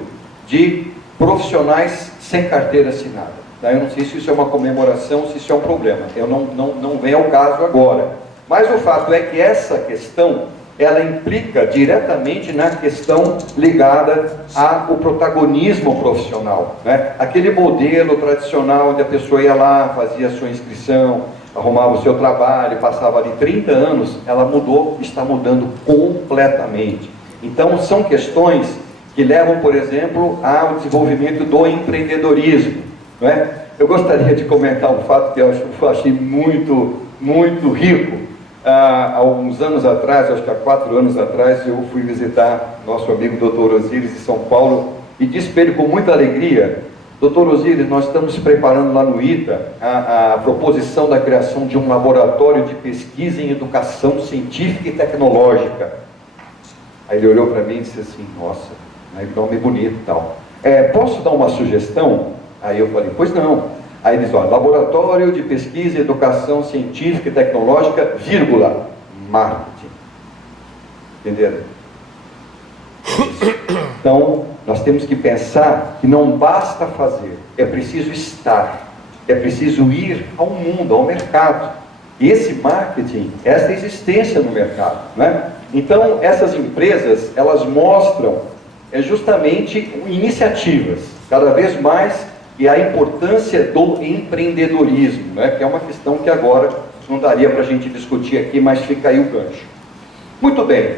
de profissionais sem carteira assinada. Tá? Eu não sei se isso é uma comemoração, se isso é um problema, eu não vem ao caso agora. Mas o fato é que essa questão, ela implica diretamente na questão ligada ao protagonismo profissional, né? Aquele modelo tradicional onde a pessoa ia lá, fazia a sua inscrição, arrumava o seu trabalho, passava ali 30 anos, ela mudou, está mudando completamente. Então, são questões que levam, por exemplo, ao desenvolvimento do empreendedorismo, não é? Eu gostaria de comentar um fato que eu achei muito rico. Há uns anos atrás, acho que há 4 anos atrás, eu fui visitar nosso amigo Dr. Osíris em São Paulo e disse para ele com muita alegria: Dr. Osíris, nós estamos preparando lá no ITA a proposição da criação de um laboratório de pesquisa em educação científica e tecnológica. Aí ele olhou para mim e disse assim: nossa, nome bonito e tal. Posso dar uma sugestão? Aí eu falei: pois não. Aí eles olha, laboratório de pesquisa e educação científica e tecnológica, vírgula, marketing. Entenderam? Então, nós temos que pensar que não basta fazer, é preciso estar, é preciso ir ao mundo, ao mercado. E esse marketing, essa existência no mercado, né? Então, essas empresas, elas mostram justamente iniciativas, cada vez mais, e a importância do empreendedorismo, né? Que é uma questão que agora não daria para a gente discutir aqui, mas fica aí o gancho. Muito bem.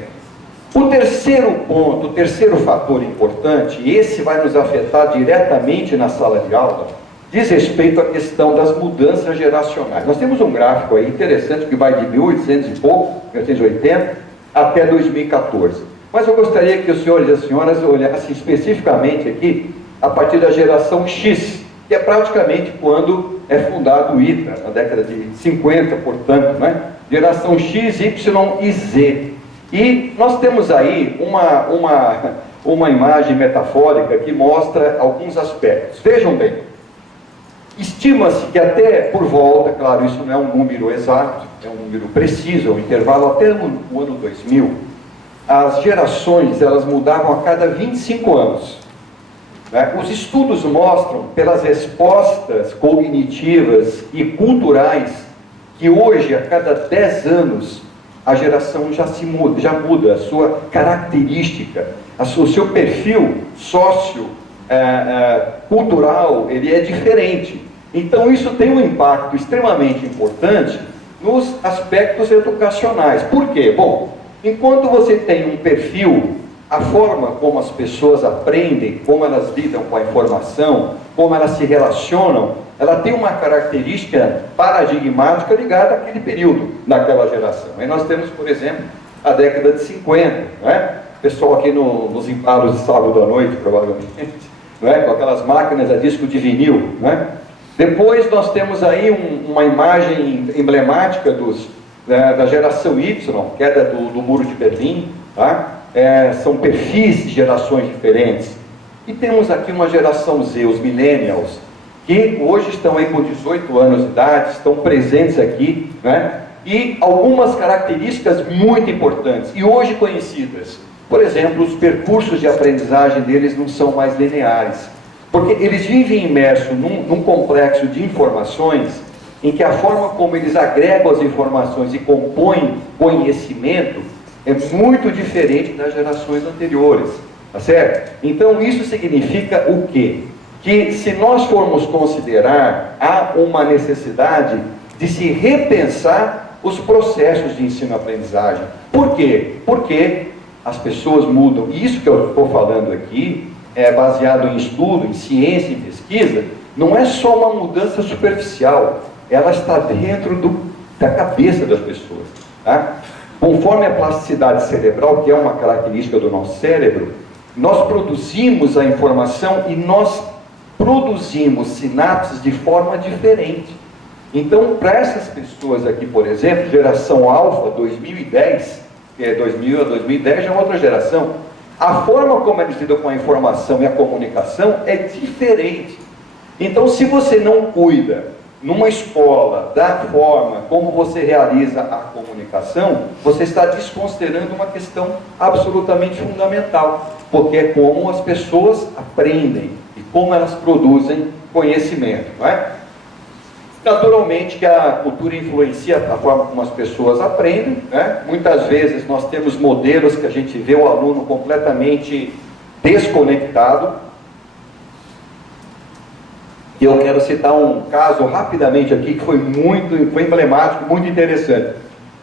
O terceiro ponto, o terceiro fator importante, e esse vai nos afetar diretamente na sala de aula, diz respeito à questão das mudanças geracionais. Nós temos um gráfico aí interessante que vai de 1800 e pouco, 1880, até 2014. Mas eu gostaria que os senhores e as senhoras olhassem especificamente aqui a partir da geração X, que é praticamente quando é fundado o ITA, na década de 50, portanto, né? Geração X, Y e Z. E nós temos aí uma imagem metafórica que mostra alguns aspectos. Vejam bem, estima-se que até por volta, claro, isso não é um número exato, é um número preciso, é um intervalo até o ano 2000, as gerações, elas mudavam a cada 25 anos. Os estudos mostram, pelas respostas cognitivas e culturais, que hoje, a cada 10 anos, a geração já muda a sua característica, o seu perfil cultural, ele é diferente. Então, isso tem um impacto extremamente importante nos aspectos educacionais. Por quê? Bom, enquanto você tem um perfil, a forma como as pessoas aprendem, como elas lidam com a informação, como elas se relacionam, ela tem uma característica paradigmática ligada àquele período, naquela geração. Aí nós temos, por exemplo, a década de 50, né? O pessoal aqui nos emparos de sábado à noite, provavelmente, né? Com aquelas máquinas a disco de vinil, né? Depois nós temos aí uma imagem emblemática da geração Y, queda do Muro de Berlim, tá? São perfis de gerações diferentes. E temos aqui uma geração Z, os millennials, que hoje estão aí com 18 anos de idade, estão presentes aqui, né? E algumas características muito importantes, e hoje conhecidas. Por exemplo, os percursos de aprendizagem deles não são mais lineares, porque eles vivem imersos num complexo de informações, em que a forma como eles agregam as informações e compõem conhecimento é muito diferente das gerações anteriores, tá certo? Então isso significa o quê? Que se nós formos considerar, há uma necessidade de se repensar os processos de ensino-aprendizagem. Por quê? Porque as pessoas mudam. E isso que eu estou falando aqui é baseado em estudo, em ciência, em pesquisa, não é só uma mudança superficial, ela está dentro da cabeça das pessoas. Tá? Conforme a plasticidade cerebral, que é uma característica do nosso cérebro, nós produzimos a informação e nós produzimos sinapses de forma diferente. Então, para essas pessoas aqui, por exemplo, geração alfa 2010, que é 2000 a 2010, já é outra geração, a forma como eles lidam com a informação e a comunicação é diferente. Então, se você não cuida numa escola da forma como você realiza a comunicação, você está desconsiderando uma questão absolutamente fundamental, porque é como as pessoas aprendem e como elas produzem conhecimento, não é? Naturalmente que a cultura influencia a forma como as pessoas aprendem, né? Muitas vezes nós temos modelos que a gente vê o aluno completamente desconectado. E eu quero citar um caso rapidamente aqui que foi emblemático, muito interessante.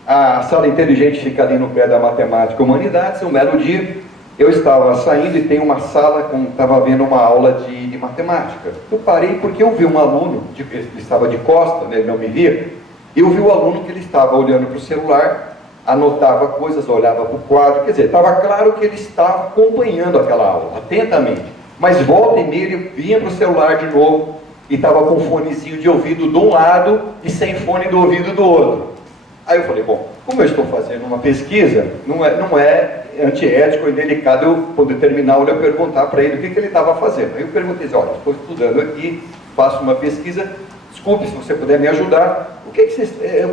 A sala inteligente fica ali no pé da matemática e humanidades. Um belo dia eu estava saindo e tem uma sala, estava vendo uma aula de matemática. Eu parei porque eu vi um aluno, ele estava de costas, né, ele não me via, e eu vi o aluno que ele estava olhando para o celular, anotava coisas, olhava para o quadro, quer dizer, estava claro que ele estava acompanhando aquela aula, atentamente. Mas volta e meia ele vinha para o celular de novo e estava com um fonezinho de ouvido de um lado e sem fone do ouvido do outro. Aí eu falei, bom, como eu estou fazendo uma pesquisa, não é antiético e delicado eu poder terminar ou eu perguntar para ele o que ele estava fazendo. Aí eu perguntei, olha, estou estudando aqui, faço uma pesquisa, desculpe se você puder me ajudar, o que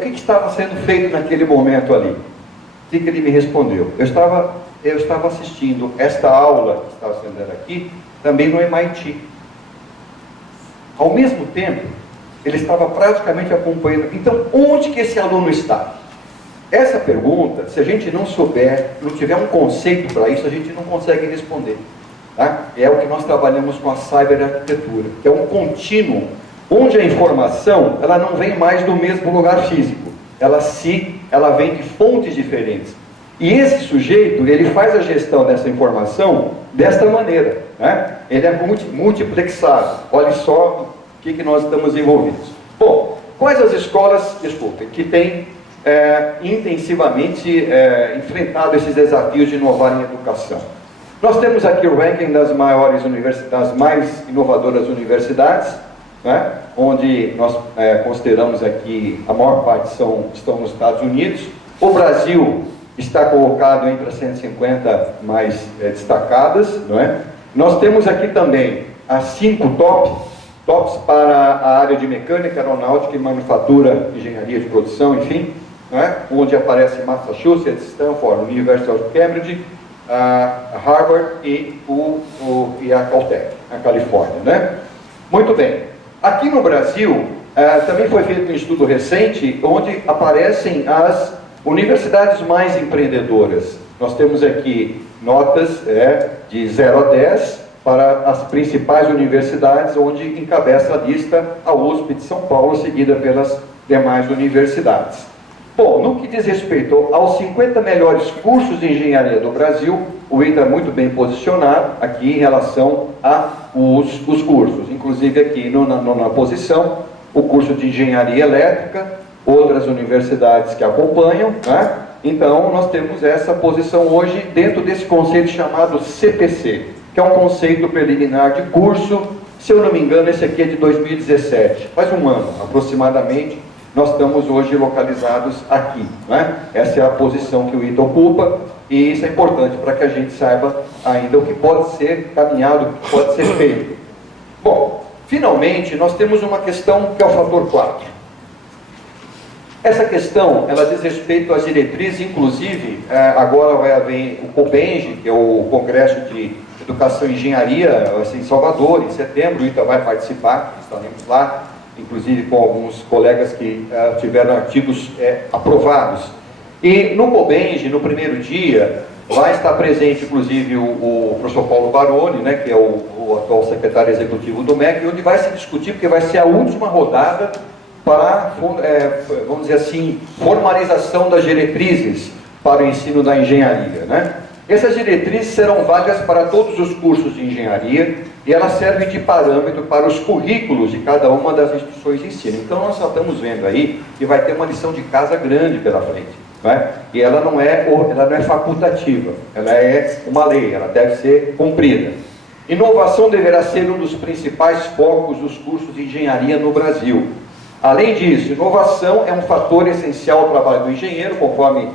estava sendo feito naquele momento ali? O que ele me respondeu? Eu estava assistindo esta aula que estava sendo dada aqui, também no MIT. Ao mesmo tempo, ele estava praticamente acompanhando. Então, onde que esse aluno está? Essa pergunta, se a gente não souber, não tiver um conceito para isso, a gente não consegue responder. Tá? É o que nós trabalhamos com a cyberarquitetura, que é um contínuo, onde a informação, ela não vem mais do mesmo lugar físico. Ela vem de fontes diferentes. E esse sujeito, ele faz a gestão dessa informação desta maneira. Né? Ele é multiplexado. Olha só o que nós estamos envolvidos. Bom, quais as escolas, desculpem, que têm intensivamente enfrentado esses desafios de inovar em educação? Nós temos aqui o ranking das maiores universidades, das mais inovadoras universidades, né? Onde nós consideramos aqui, a maior parte estão nos Estados Unidos. O Brasil está colocado entre as 150 mais destacadas, não é? Nós temos aqui também as 5 tops para a área de mecânica, aeronáutica e manufatura, engenharia de produção, enfim, não é? Onde aparece Massachusetts, Stanford, University of Cambridge, a Harvard e a Caltech, na Califórnia, né? Muito bem. Aqui no Brasil, também foi feito um estudo recente, onde aparecem as universidades mais empreendedoras. Nós temos aqui notas de 0 a 10 para as principais universidades, onde encabeça a lista a USP de São Paulo, seguida pelas demais universidades. Bom, no que diz respeito aos 50 melhores cursos de engenharia do Brasil, o ITA é muito bem posicionado aqui em relação aos cursos. Inclusive aqui na posição, o curso de engenharia elétrica, outras universidades que acompanham, né? Então nós temos essa posição hoje dentro desse conceito chamado CPC, que é um conceito preliminar de curso. Se eu não me engano, esse aqui é de 2017, faz um ano aproximadamente. Nós estamos hoje localizados aqui, né? Essa é a posição que o ITA ocupa, e isso é importante para que a gente saiba ainda o que pode ser caminhado, o que pode ser feito. Bom, finalmente nós temos uma questão que é o fator 4. Essa questão, ela diz respeito às diretrizes, inclusive, agora vai haver o COBENGE, que é o Congresso de Educação e Engenharia, vai ser em Salvador, em setembro. O ITA vai participar, estaremos lá, inclusive com alguns colegas que tiveram artigos aprovados. E no COBENGE, no primeiro dia, vai estar presente, inclusive, o professor Paulo Baroni, né, que é o atual secretário executivo do MEC, onde vai se discutir, porque vai ser a última rodada para, vamos dizer assim, formalização das diretrizes para o ensino da engenharia, né? Essas diretrizes serão válidas para todos os cursos de engenharia e elas servem de parâmetro para os currículos de cada uma das instituições de ensino. Então nós só estamos vendo aí que vai ter uma lição de casa grande pela frente, né? E ela não é facultativa, ela é uma lei, ela deve ser cumprida. Inovação deverá ser um dos principais focos dos cursos de engenharia no Brasil. Além disso, inovação é um fator essencial ao trabalho do engenheiro, conforme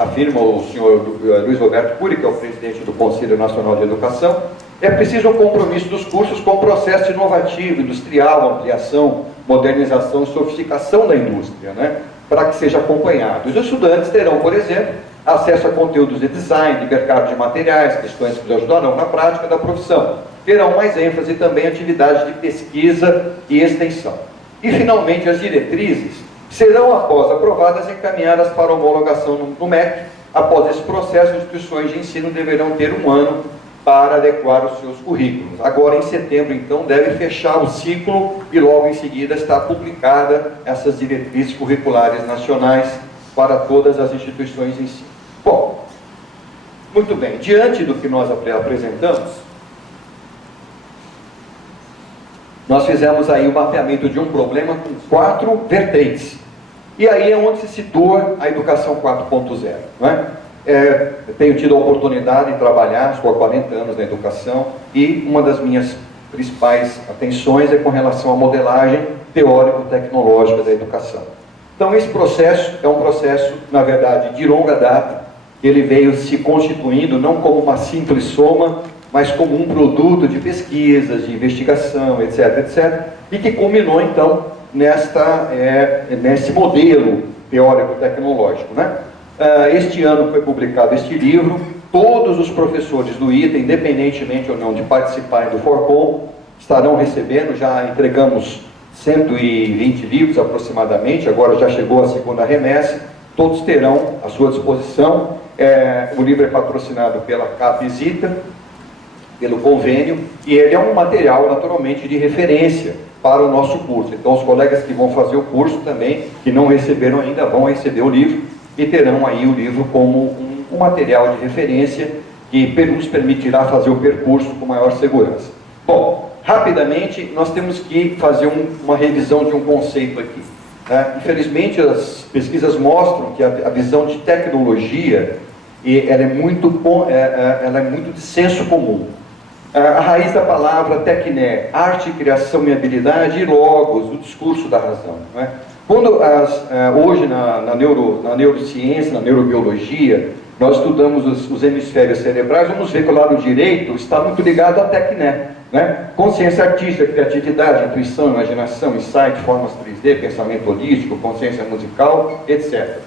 afirma o senhor Luiz Roberto Cury, que é o presidente do Conselho Nacional de Educação. É preciso um compromisso dos cursos com o processo inovativo, industrial, ampliação, modernização e sofisticação da indústria, né? Para que seja acompanhado. Os estudantes terão, por exemplo, acesso a conteúdos de design, de mercado de materiais, questões que os ajudarão na prática da profissão. Terão mais ênfase também em atividades de pesquisa e extensão. E, finalmente, as diretrizes serão, após aprovadas, encaminhadas para homologação no MEC. Após esse processo, as instituições de ensino deverão ter 1 ano para adequar os seus currículos. Agora, em setembro, então, deve fechar o ciclo e logo em seguida está publicada essas diretrizes curriculares nacionais para todas as instituições de ensino. Bom, muito bem, diante do que nós apresentamos, nós fizemos aí o mapeamento de um problema com 4 vertentes. E aí é onde se situa a educação 4.0, não é? Tenho tido a oportunidade de trabalhar, estou há 40 anos na educação, e uma das minhas principais atenções é com relação à modelagem teórico-tecnológica da educação. Então esse processo é um processo, na verdade, de longa data. Ele veio se constituindo não como uma simples soma, mas como um produto de pesquisas, de investigação, etc., etc., e que culminou, então, nesse modelo teórico-tecnológico, né? Este ano foi publicado este livro. Todos os professores do ITA, independentemente ou não de participarem do Forcom, estarão recebendo. Já entregamos 120 livros aproximadamente, agora já chegou a segunda remessa. Todos terão à sua disposição. O livro é patrocinado pela Capesita, pelo convênio, e ele é um material naturalmente de referência para o nosso curso. Então os colegas que vão fazer o curso também, que não receberam ainda, vão receber o livro e terão aí o livro como um material de referência que nos permitirá fazer o percurso com maior segurança. Bom, rapidamente nós temos que fazer uma revisão de um conceito aqui. Infelizmente as pesquisas mostram que a visão de tecnologia ela é muito de senso comum. A raiz da palavra tecné, arte, criação e habilidade, e logos, o discurso da razão, não é? Quando hoje na neurociência, na neurobiologia, nós estudamos os hemisférios cerebrais, vamos ver que o lado direito está muito ligado à tecné, né? Consciência artística, criatividade, intuição, imaginação, insight, formas 3D, pensamento holístico, consciência musical, etc.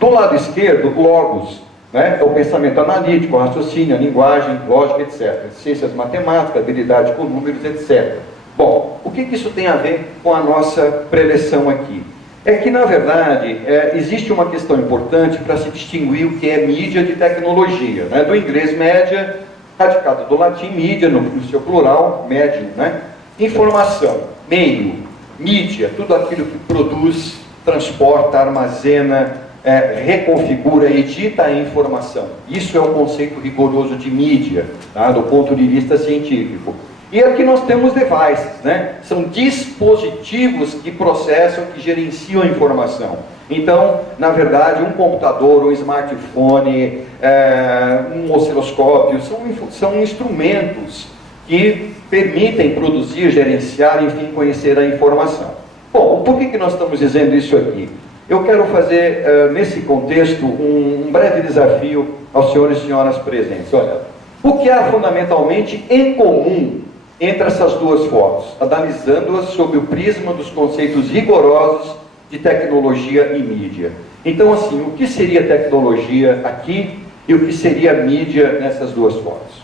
Do lado esquerdo, logos, né? É o pensamento analítico, o raciocínio, a linguagem, lógica, etc. Ciências matemáticas, habilidade com números, etc. Bom, o que isso tem a ver com a nossa preleção aqui? É que, na verdade, existe uma questão importante para se distinguir o que é mídia de tecnologia, né? Do inglês média, radicado do latim mídia, no seu plural, médium, né? Informação, meio, mídia, tudo aquilo que produz, transporta, armazena, reconfigura, edita a informação. Isso é o conceito rigoroso de mídia, tá? Do ponto de vista científico. E aqui nós temos devices, né? São dispositivos que processam, que gerenciam a informação. Então, na verdade, um computador, um smartphone, um osciloscópio, são instrumentos que permitem produzir, gerenciar, enfim, conhecer a informação. Bom, por que nós estamos dizendo isso aqui? Eu quero fazer, nesse contexto, um breve desafio aos senhores e senhoras presentes. Olha, o que há fundamentalmente em comum entre essas duas fotos, analisando-as sob o prisma dos conceitos rigorosos de tecnologia e mídia? Então, assim, o que seria tecnologia aqui e o que seria mídia nessas duas fotos?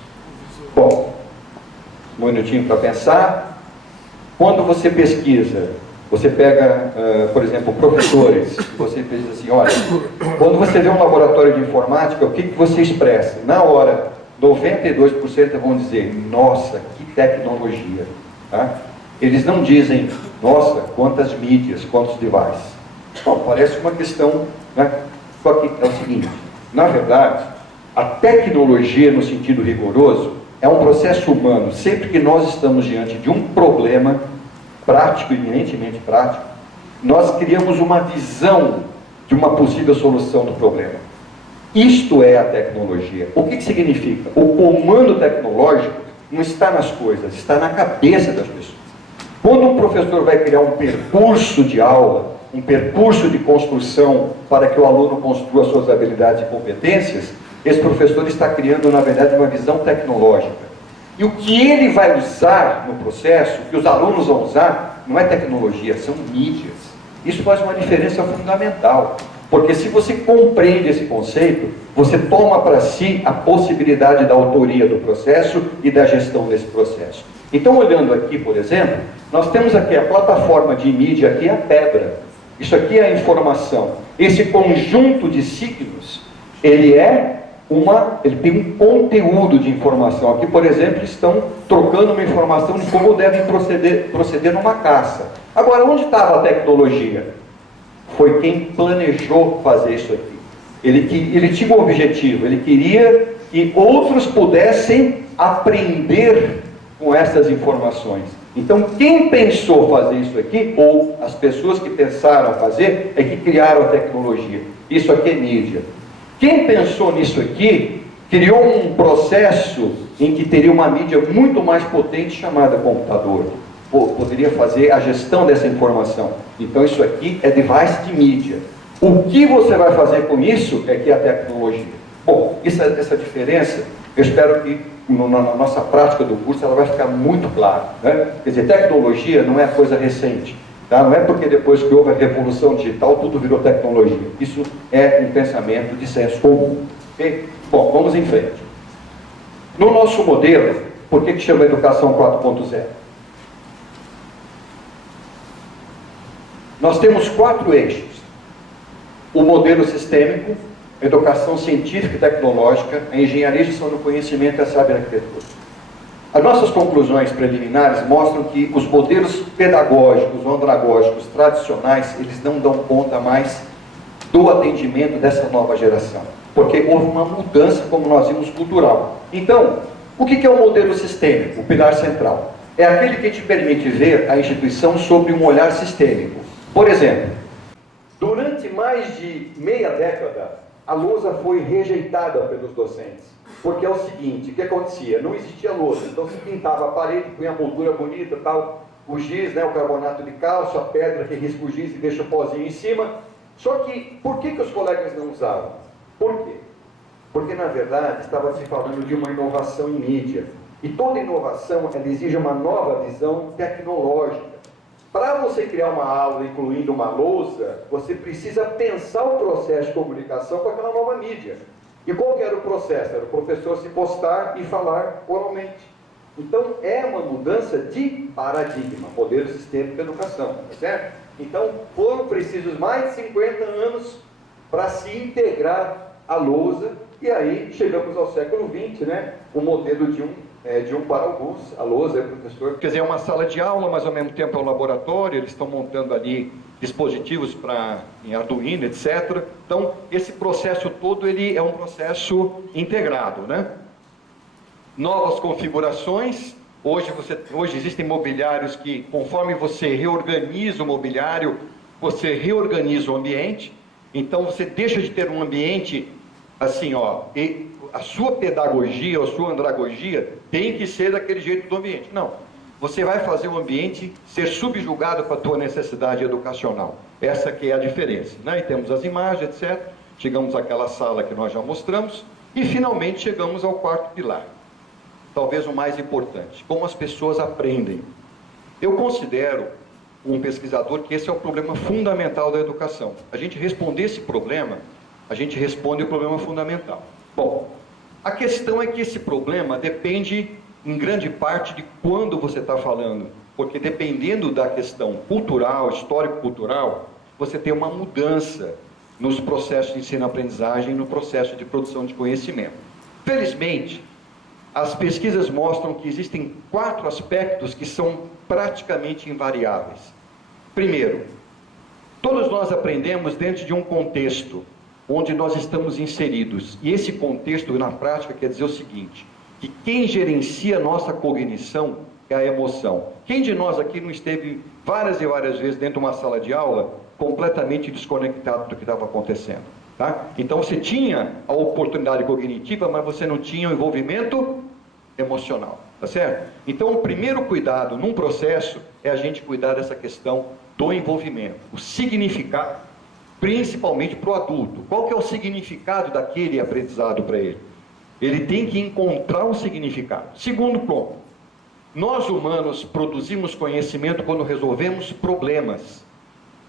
Bom, um minutinho para pensar. Quando você pesquisa, você pega, por exemplo, professores, você diz assim, olha, quando você vê um laboratório de informática, o que você expressa? Na hora, 92% vão dizer, nossa, que tecnologia. Tá? eles não dizem, nossa, quantas mídias, quantos devices. Bom, parece uma questão, né? Só que é o seguinte, na verdade, a tecnologia no sentido rigoroso é um processo humano. Sempre que nós estamos diante de um problema prático, eminentemente prático, nós criamos uma visão de uma possível solução do problema. Isto é a tecnologia. O que significa? O comando tecnológico não está nas coisas, está na cabeça das pessoas. Quando um professor vai criar um percurso de aula, um percurso de construção para que o aluno construa suas habilidades e competências, esse professor está criando, na verdade, uma visão tecnológica. E o que ele vai usar no processo, o que os alunos vão usar, não é tecnologia, são mídias. Isso faz uma diferença fundamental. Porque se você compreende esse conceito, você toma para si a possibilidade da autoria do processo e da gestão desse processo. Então, olhando aqui, por exemplo, nós temos aqui a plataforma de mídia, aqui é a pedra. Isso aqui é a informação. Esse conjunto de signos, ele tem um conteúdo de informação. Aqui, por exemplo, estão trocando uma informação de como devem proceder numa caça. Agora, onde estava a tecnologia? Foi quem planejou fazer isso aqui. Ele tinha um objetivo, ele queria que outros pudessem aprender com essas informações. Então, quem pensou fazer isso aqui, ou as pessoas que pensaram fazer, é que criaram a tecnologia. Isso aqui é mídia. Quem pensou nisso aqui, criou um processo em que teria uma mídia muito mais potente chamada computador. Poderia fazer a gestão dessa informação. Então isso aqui é device de mídia. O que você vai fazer com isso é que é a tecnologia. Bom, essa diferença, eu espero que na nossa prática do curso ela vai ficar muito clara, né? Quer dizer, tecnologia não é coisa recente. Tá? Não é porque depois que houve a revolução digital tudo virou tecnologia. Isso é um pensamento de senso comum. Okay? Bom, vamos em frente. No nosso modelo, por que chama Educação 4.0? Nós temos 4 eixos. O modelo sistêmico, a educação científica e tecnológica, a engenharia e gestão do conhecimento e a saber arquitetura. As nossas conclusões preliminares mostram que os modelos pedagógicos ou andragógicos tradicionais, eles não dão conta mais do atendimento dessa nova geração. Porque houve uma mudança, como nós vimos, cultural. Então, o que é o modelo sistêmico, o pilar central? É aquele que te permite ver a instituição sob um olhar sistêmico. Por exemplo, durante mais de meia década, a lousa foi rejeitada pelos docentes. Porque é o seguinte, o que acontecia? Não existia lousa, então se pintava a parede, punha a moldura bonita, tal, o giz, né, o carbonato de cálcio, a pedra que risca o giz e deixa o pozinho em cima. Só que, por que os colegas não usavam? Por quê? Porque, na verdade, estava se falando de uma inovação em mídia. E toda inovação, ela exige uma nova visão tecnológica. Para você criar uma aula, incluindo uma lousa, você precisa pensar o processo de comunicação com aquela nova mídia. E qual que era o processo? Era o professor se postar e falar oralmente. Então, é uma mudança de paradigma, modelo sistêmico de educação, tá certo? Então, foram precisos mais de 50 anos para se integrar a lousa, e aí chegamos ao século XX, né? O modelo de um para alguns, a lousa é o professor. Quer dizer, é uma sala de aula, mas ao mesmo tempo é um laboratório, eles estão montando ali dispositivos em Arduino, etc. Então, esse processo todo, ele é um processo integrado, né? Novas configurações. Hoje existem mobiliários que, conforme você reorganiza o mobiliário, você reorganiza o ambiente. Então, você deixa de ter um ambiente assim, ó, e a sua pedagogia, a sua andragogia tem que ser daquele jeito do ambiente. Não. Você vai fazer o ambiente ser subjugado para a tua necessidade educacional. Essa que é a diferença, né? E temos as imagens, etc. Chegamos àquela sala que nós já mostramos e, finalmente, chegamos ao 4º pilar. Talvez o mais importante, como as pessoas aprendem. Eu considero, um pesquisador, que esse é o problema fundamental da educação. A gente responder esse problema, a gente responde o problema fundamental. Bom, a questão é que esse problema depende, em grande parte, de quando você está falando. Porque dependendo da questão cultural, histórico-cultural, você tem uma mudança nos processos de ensino-aprendizagem, no processo de produção de conhecimento. Felizmente, as pesquisas mostram que existem 4 aspectos que são praticamente invariáveis. Primeiro, todos nós aprendemos dentro de um contexto onde nós estamos inseridos. E esse contexto, na prática, quer dizer o seguinte, que quem gerencia a nossa cognição é a emoção. Quem de nós aqui não esteve várias e várias vezes dentro de uma sala de aula completamente desconectado do que estava acontecendo? Tá? Então você tinha a oportunidade cognitiva, mas você não tinha o envolvimento emocional. Tá certo? Então o primeiro cuidado num processo é a gente cuidar dessa questão do envolvimento. O significado, principalmente para o adulto. Qual que é o significado daquele aprendizado para ele? Ele tem que encontrar um significado. Segundo ponto, nós humanos produzimos conhecimento quando resolvemos problemas.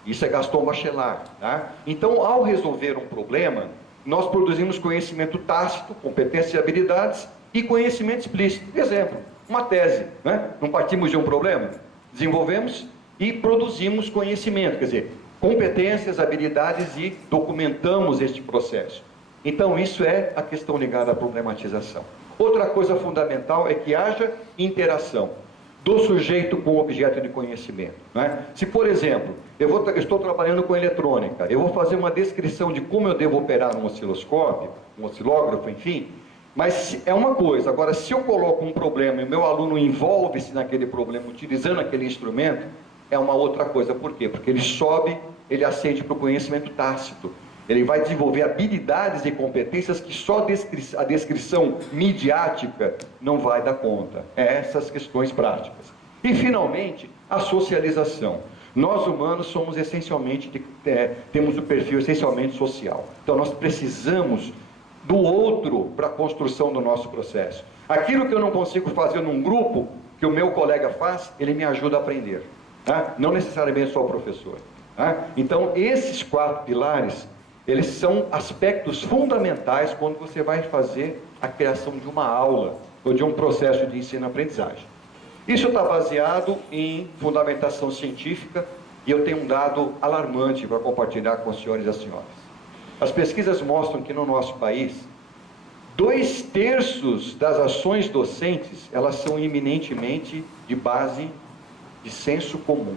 Isso é Gaston Bachelard. Tá? Então, ao resolver um problema, nós produzimos conhecimento tácito, competências e habilidades, e conhecimento explícito. Exemplo, uma tese. Né? Não partimos de um problema? Desenvolvemos e produzimos conhecimento, quer dizer, competências, habilidades e documentamos este processo. Então, isso é a questão ligada à problematização. Outra coisa fundamental é que haja interação do sujeito com o objeto de conhecimento. Né? Se, por exemplo, eu estou trabalhando com eletrônica, eu vou fazer uma descrição de como eu devo operar um osciloscópio, um oscilógrafo, enfim, mas é uma coisa. Agora, se eu coloco um problema e o meu aluno envolve-se naquele problema utilizando aquele instrumento, é uma outra coisa. Por quê? Porque ele ascende para o conhecimento tácito. Ele vai desenvolver habilidades e competências que só a descrição midiática não vai dar conta. É essas questões práticas. E, finalmente, a socialização. Nós humanos somos essencialmente, temos o perfil essencialmente social. Então, nós precisamos do outro para a construção do nosso processo. Aquilo que eu não consigo fazer num grupo, que o meu colega faz, ele me ajuda a aprender. Tá? Não necessariamente só o professor. Tá? Então, esses 4 pilares, eles são aspectos fundamentais quando você vai fazer a criação de uma aula ou de um processo de ensino-aprendizagem. Isso está baseado em fundamentação científica e eu tenho um dado alarmante para compartilhar com os senhores e as senhoras. As pesquisas mostram que no nosso país, 2/3 das ações docentes, elas são eminentemente de base de senso comum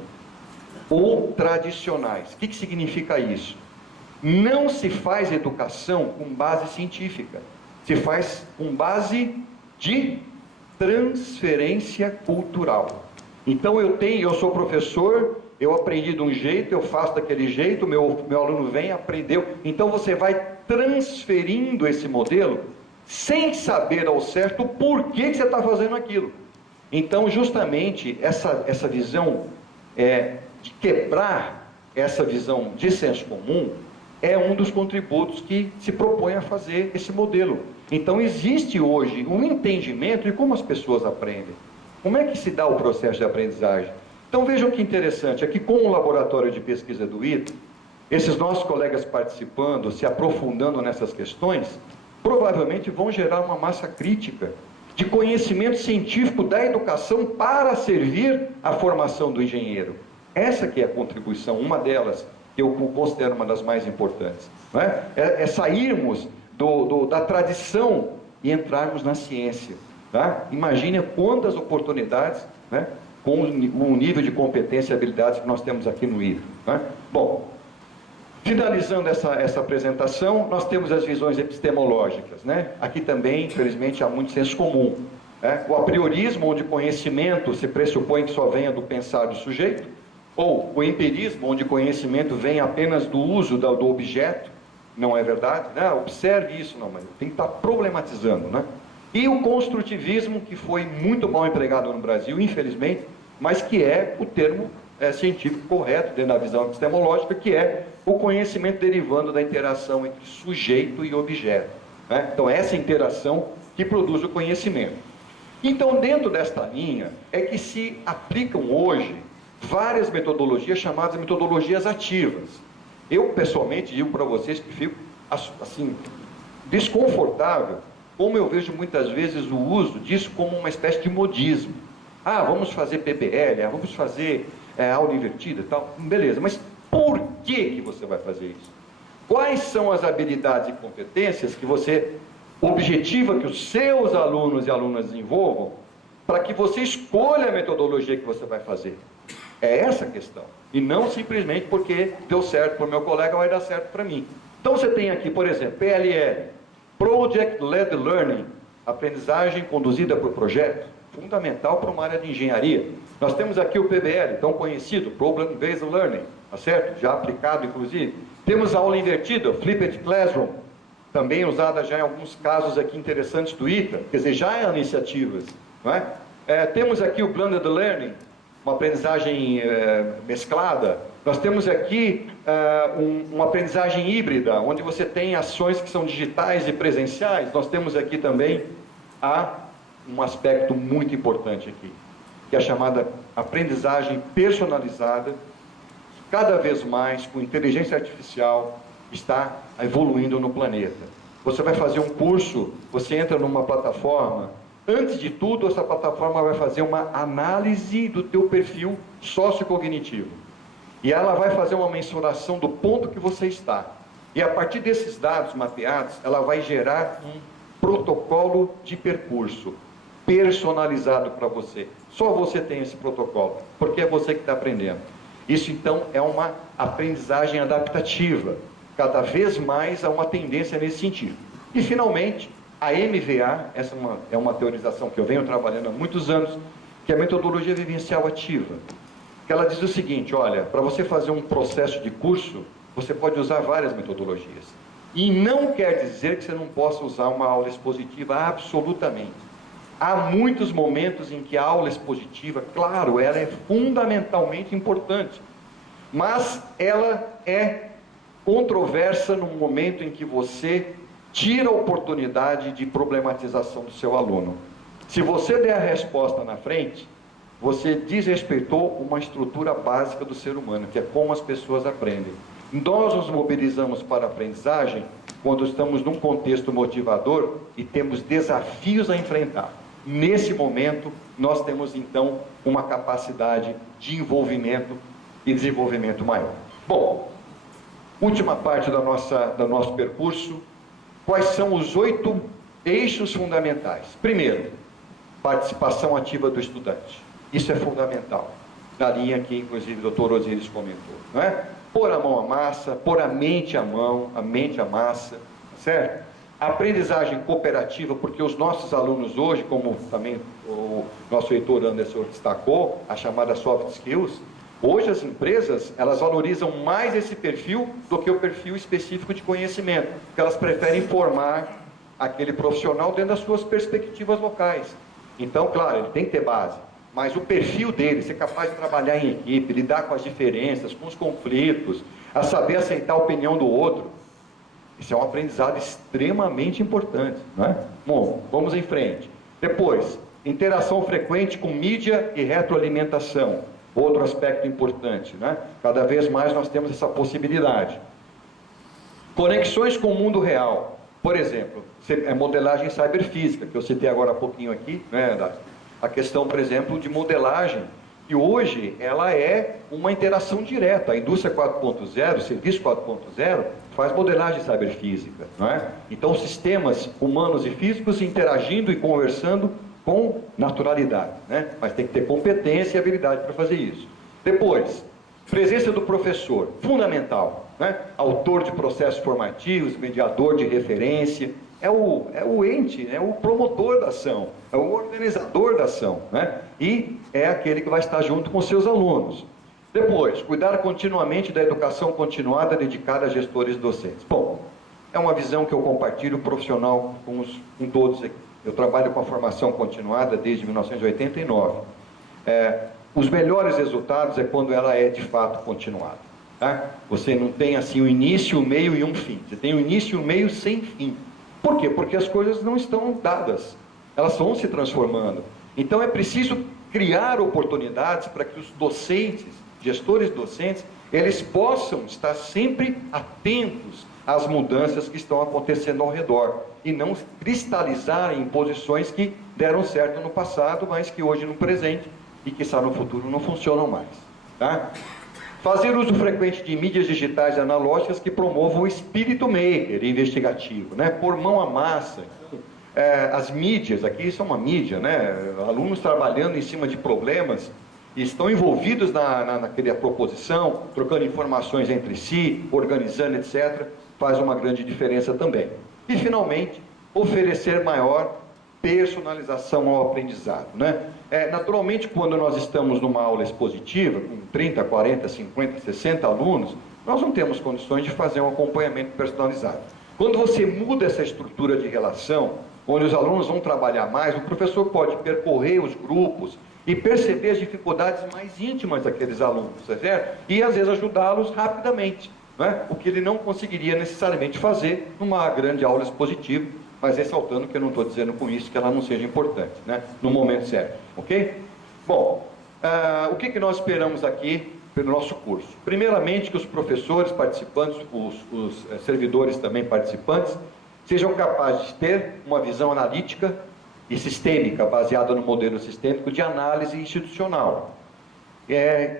ou tradicionais. O que significa isso? Não se faz educação com base científica, se faz com base de transferência cultural. Então eu sou professor, eu aprendi de um jeito, eu faço daquele jeito, meu aluno vem, aprendeu. Então você vai transferindo esse modelo sem saber ao certo o porquê que você está fazendo aquilo. Então justamente essa visão de quebrar essa visão de senso comum é um dos contributos que se propõe a fazer esse modelo. Então existe hoje um entendimento de como as pessoas aprendem. Como é que se dá o processo de aprendizagem? Então vejam que interessante, aqui com o laboratório de pesquisa do ITA, esses nossos colegas participando, se aprofundando nessas questões, provavelmente vão gerar uma massa crítica de conhecimento científico da educação para servir à formação do engenheiro. Essa que é a contribuição, uma delas, que eu considero uma das mais importantes. Não é? É sairmos da tradição e entrarmos na ciência. Tá? Imagine quantas oportunidades, né, com o nível de competência e habilidades que nós temos aqui no ITA. Né? Bom, finalizando essa apresentação, nós temos as visões epistemológicas. Né? Aqui também, infelizmente, há muito senso comum. Né? O apriorismo, onde conhecimento se pressupõe que só venha do pensar do sujeito, ou o empirismo, onde conhecimento vem apenas do uso do objeto, não é verdade? Né? Observe isso, não, mas tem que estar problematizando. Né? E o construtivismo, que foi muito mal empregado no Brasil, infelizmente, mas que é o termo científico correto dentro da visão epistemológica, que é o conhecimento derivando da interação entre sujeito e objeto. Né? Então, essa interação que produz o conhecimento. Então, dentro desta linha, é que se aplicam hoje várias metodologias chamadas metodologias ativas. Eu, pessoalmente, digo para vocês que fico, assim, desconfortável, como eu vejo muitas vezes o uso disso como uma espécie de modismo. Ah, vamos fazer PBL, vamos fazer aula invertida e tal. Beleza, mas por que você vai fazer isso? Quais são as habilidades e competências que você objetiva que os seus alunos e alunas desenvolvam, para que você escolha a metodologia que você vai fazer. É essa a questão. E não simplesmente porque deu certo para o meu colega, vai dar certo para mim. Então você tem aqui, por exemplo, PLL, Project Led Learning, aprendizagem conduzida por projeto, fundamental para uma área de engenharia. Nós temos aqui o PBL, tão conhecido, Problem Based Learning, tá certo? Já aplicado, inclusive. Temos a aula invertida, Flipped Classroom, também usada já em alguns casos aqui interessantes do ITA, quer dizer, já há iniciativas, não é? Temos aqui o Blended Learning, uma aprendizagem mesclada. Nós temos aqui uma aprendizagem híbrida, onde você tem ações que são digitais e presenciais. Nós temos aqui também um aspecto muito importante aqui, que é a chamada aprendizagem personalizada, cada vez mais com inteligência artificial, está evoluindo no planeta. Você vai fazer um curso, você entra numa plataforma, antes de tudo, essa plataforma vai fazer uma análise do teu perfil sociocognitivo. E ela vai fazer uma mensuração do ponto que você está. E a partir desses dados mapeados, ela vai gerar um protocolo de percurso personalizado para você. Só você tem esse protocolo, porque é você que está aprendendo. Isso, então, é uma aprendizagem adaptativa. Cada vez mais há uma tendência nesse sentido. E, finalmente, a MVA, essa é uma teorização que eu venho trabalhando há muitos anos, que é a metodologia vivencial ativa. Que ela diz o seguinte, olha, para você fazer um processo de curso, você pode usar várias metodologias. E não quer dizer que você não possa usar uma aula expositiva, absolutamente. Há muitos momentos em que a aula expositiva, claro, ela é fundamentalmente importante, mas ela é controversa no momento em que você tira a oportunidade de problematização do seu aluno. Se você der a resposta na frente, você desrespeitou uma estrutura básica do ser humano, que é como as pessoas aprendem. Nós nos mobilizamos para a aprendizagem quando estamos num contexto motivador e temos desafios a enfrentar. Nesse momento, nós temos então uma capacidade de envolvimento e desenvolvimento maior. Bom, última parte do nosso percurso. Quais são os 8 eixos fundamentais? Primeiro, participação ativa do estudante. Isso é fundamental. Na linha que, inclusive, o Dr. Osíris comentou. Não é? Pôr a mão à massa, pôr a mente à mão, a mente à massa, certo? A aprendizagem cooperativa, porque os nossos alunos hoje, como também o nosso reitor Anderson destacou, a chamada soft skills, hoje as empresas, elas valorizam mais esse perfil do que o perfil específico de conhecimento, porque elas preferem formar aquele profissional dentro das suas perspectivas locais. Então, claro, ele tem que ter base, mas o perfil dele, ser capaz de trabalhar em equipe, lidar com as diferenças, com os conflitos, a saber aceitar a opinião do outro, isso é um aprendizado extremamente importante, não é? Bom, vamos em frente. Depois, interação frequente com mídia e retroalimentação. Outro aspecto importante, né? Cada vez mais nós temos essa possibilidade. Conexões com o mundo real. Por exemplo, modelagem cyberfísica, que eu citei agora há pouquinho aqui, né? A questão, por exemplo, de modelagem, que hoje ela é uma interação direta. A indústria 4.0, o serviço 4.0, faz modelagem cyberfísica, não é? Então, sistemas humanos e físicos interagindo e conversando com naturalidade, né? Mas tem que ter competência e habilidade para fazer isso. Depois, presença do professor, fundamental, né? Autor de processos formativos, mediador de referência, é o ente, é o promotor da ação, é o organizador da ação, né? E é aquele que vai estar junto com seus alunos. Depois, cuidar continuamente da educação continuada dedicada a gestores docentes. Bom, é uma visão que eu compartilho profissional com todos aqui. Eu trabalho com a formação continuada desde 1989. Os melhores resultados é quando ela é de fato continuada. Tá? Você não tem assim um início, um meio e um fim. Você tem um início, um meio sem fim. Por quê? Porque as coisas não estão dadas. Elas vão se transformando. Então é preciso criar oportunidades para que os docentes, gestores docentes, eles possam estar sempre atentos às mudanças que estão acontecendo ao redor e não cristalizar em posições que deram certo no passado, mas que hoje no presente e que no futuro não funcionam mais. Tá? Fazer uso frequente de mídias digitais e analógicas que promovam o espírito maker e investigativo, né? Pôr mão à massa. As mídias, aqui isso é uma mídia, né? Alunos trabalhando em cima de problemas e estão envolvidos naquela proposição, trocando informações entre si, organizando, etc., faz uma grande diferença também. E, finalmente, oferecer maior personalização ao aprendizado, né? Naturalmente, quando nós estamos numa aula expositiva, com 30, 40, 50, 60 alunos, nós não temos condições de fazer um acompanhamento personalizado. Quando você muda essa estrutura de relação, onde os alunos vão trabalhar mais, o professor pode percorrer os grupos e perceber as dificuldades mais íntimas daqueles alunos, certo? E às vezes ajudá-los rapidamente, né? O que ele não conseguiria necessariamente fazer numa grande aula expositiva, mas ressaltando que eu não estou dizendo com isso que ela não seja importante, né? No momento certo, ok? Bom, o que nós esperamos aqui pelo nosso curso? Primeiramente, que os professores participantes, os servidores também participantes, sejam capazes de ter uma visão analítica e sistêmica, baseada no modelo sistêmico de análise institucional.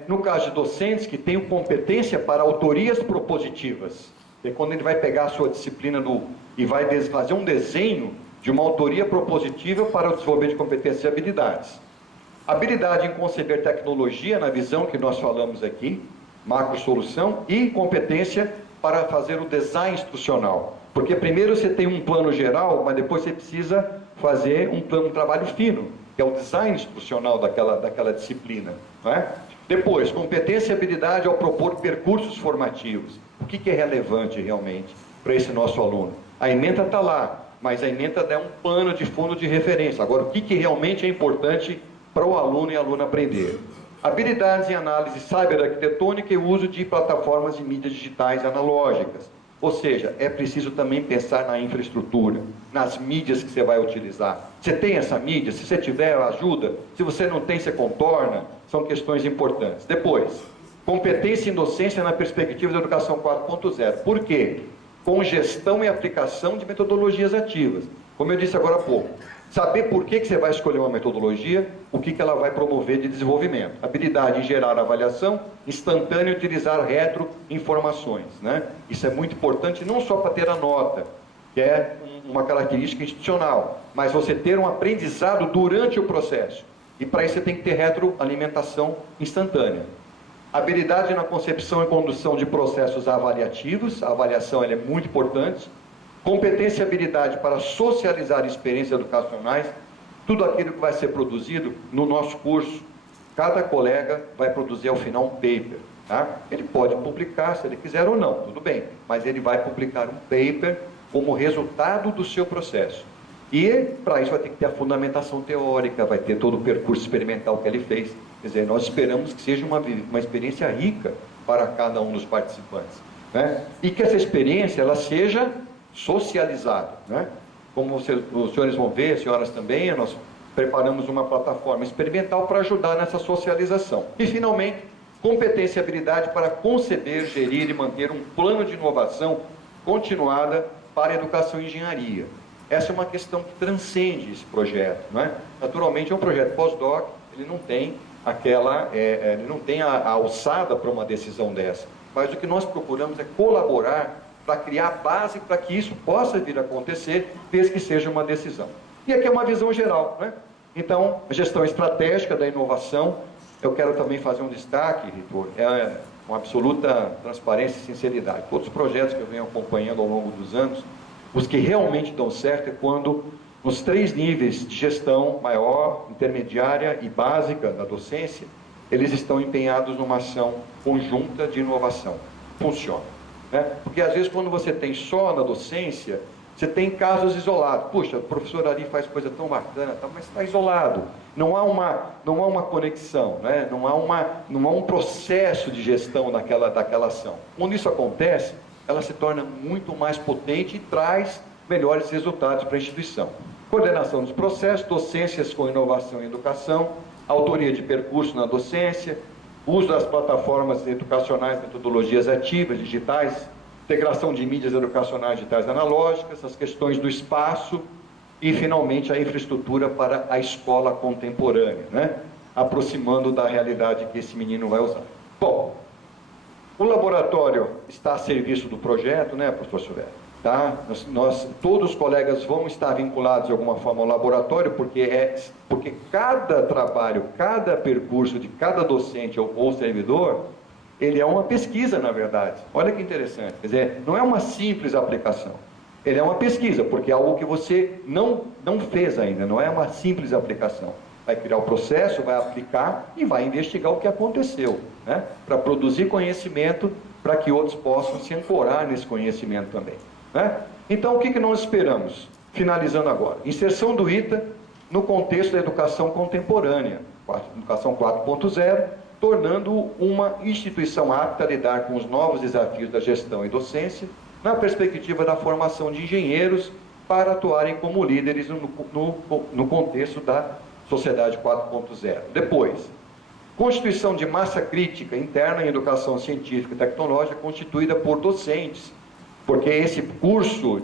No caso de docentes que tenham competência para autorias propositivas, é quando ele vai pegar a sua disciplina e vai fazer um desenho de uma autoria propositiva para o desenvolvimento de competências e habilidades. Habilidade em conceber tecnologia, na visão que nós falamos aqui, macro solução, e competência para fazer o design institucional. Porque primeiro você tem um plano geral, mas depois você precisa fazer um trabalho fino, que é o design institucional daquela disciplina, não é? Depois, competência e habilidade ao propor percursos formativos. O que é relevante realmente para esse nosso aluno? A ementa está lá, mas a ementa é um pano de fundo de referência. Agora, o que realmente é importante para o aluno e a aluna aprender? Habilidades em análise cyberarquitetônica e uso de plataformas de mídias digitais analógicas. Ou seja, é preciso também pensar na infraestrutura, nas mídias que você vai utilizar. Você tem essa mídia? Se você tiver, ajuda. Se você não tem, você contorna. São questões importantes. Depois, competência em docência na perspectiva da educação 4.0. Por quê? Com gestão e aplicação de metodologias ativas. Como eu disse agora há pouco. Saber por que você vai escolher uma metodologia, o que ela vai promover de desenvolvimento. Habilidade em gerar avaliação instantânea e utilizar retroinformações, né? Isso é muito importante, não só para ter a nota, que é uma característica institucional, mas você ter um aprendizado durante o processo. E para isso você tem que ter retroalimentação instantânea. Habilidade na concepção e condução de processos avaliativos, a avaliação ela é muito importante. Competência e habilidade para socializar experiências educacionais, tudo aquilo que vai ser produzido no nosso curso. Cada colega vai produzir ao final um paper, tá? Ele pode publicar se ele quiser ou não, tudo bem, mas ele vai publicar um paper como resultado do seu processo. E para isso vai ter que ter a fundamentação teórica, vai ter todo o percurso experimental que ele fez. Quer dizer, nós esperamos que seja uma experiência rica para cada um dos participantes, né? E que essa experiência ela seja socializado, né? Como os senhores vão ver, as senhoras também, nós preparamos uma plataforma experimental para ajudar nessa socialização. E, finalmente, competência e habilidade para conceber, gerir e manter um plano de inovação continuada para a educação e engenharia. Essa é uma questão que transcende esse projeto, não é? Naturalmente, é um projeto pós-doc, ele não tem ele não tem a alçada para uma decisão dessa. Mas o que nós procuramos é colaborar para criar base para que isso possa vir a acontecer, desde que seja uma decisão. E aqui é uma visão geral, né? Então, a gestão estratégica da inovação, eu quero também fazer um destaque, Ritor, com absoluta transparência e sinceridade. Todos os projetos que eu venho acompanhando ao longo dos anos, os que realmente dão certo é quando, nos 3 níveis de gestão, maior, intermediária e básica da docência, eles estão empenhados numa ação conjunta de inovação. Funciona. Porque às vezes quando você tem só na docência, você tem casos isolados. Puxa, o professor ali faz coisa tão bacana, mas está isolado. Não há uma conexão, né? não há um processo de gestão daquela ação. Quando isso acontece, ela se torna muito mais potente e traz melhores resultados para a instituição. Coordenação dos processos, docências com inovação e educação, autoria de percurso na docência, uso das plataformas educacionais, metodologias ativas, digitais, integração de mídias educacionais digitais analógicas, as questões do espaço e, finalmente, a infraestrutura para a escola contemporânea, né? Aproximando da realidade que esse menino vai usar. Bom, O laboratório está a serviço do projeto, né, professor Silvério? Tá? Todos os colegas vão estar vinculados de alguma forma ao laboratório, porque cada trabalho, cada percurso de cada docente ou servidor, ele é uma pesquisa, na verdade. Olha que interessante. Quer dizer, não é uma simples aplicação. Ele é uma pesquisa, porque é algo que você não fez ainda, não é uma simples aplicação. Vai criar o processo, vai aplicar e vai investigar o que aconteceu, né? Para produzir conhecimento, para que outros possam se ancorar nesse conhecimento também, né? Então, o que nós esperamos? Finalizando agora. Inserção do ITA no contexto da educação contemporânea, educação 4.0, tornando uma instituição apta a lidar com os novos desafios da gestão e docência, na perspectiva da formação de engenheiros para atuarem como líderes no contexto da sociedade 4.0. Depois, constituição de massa crítica interna em educação científica e tecnológica constituída por docentes, porque esse curso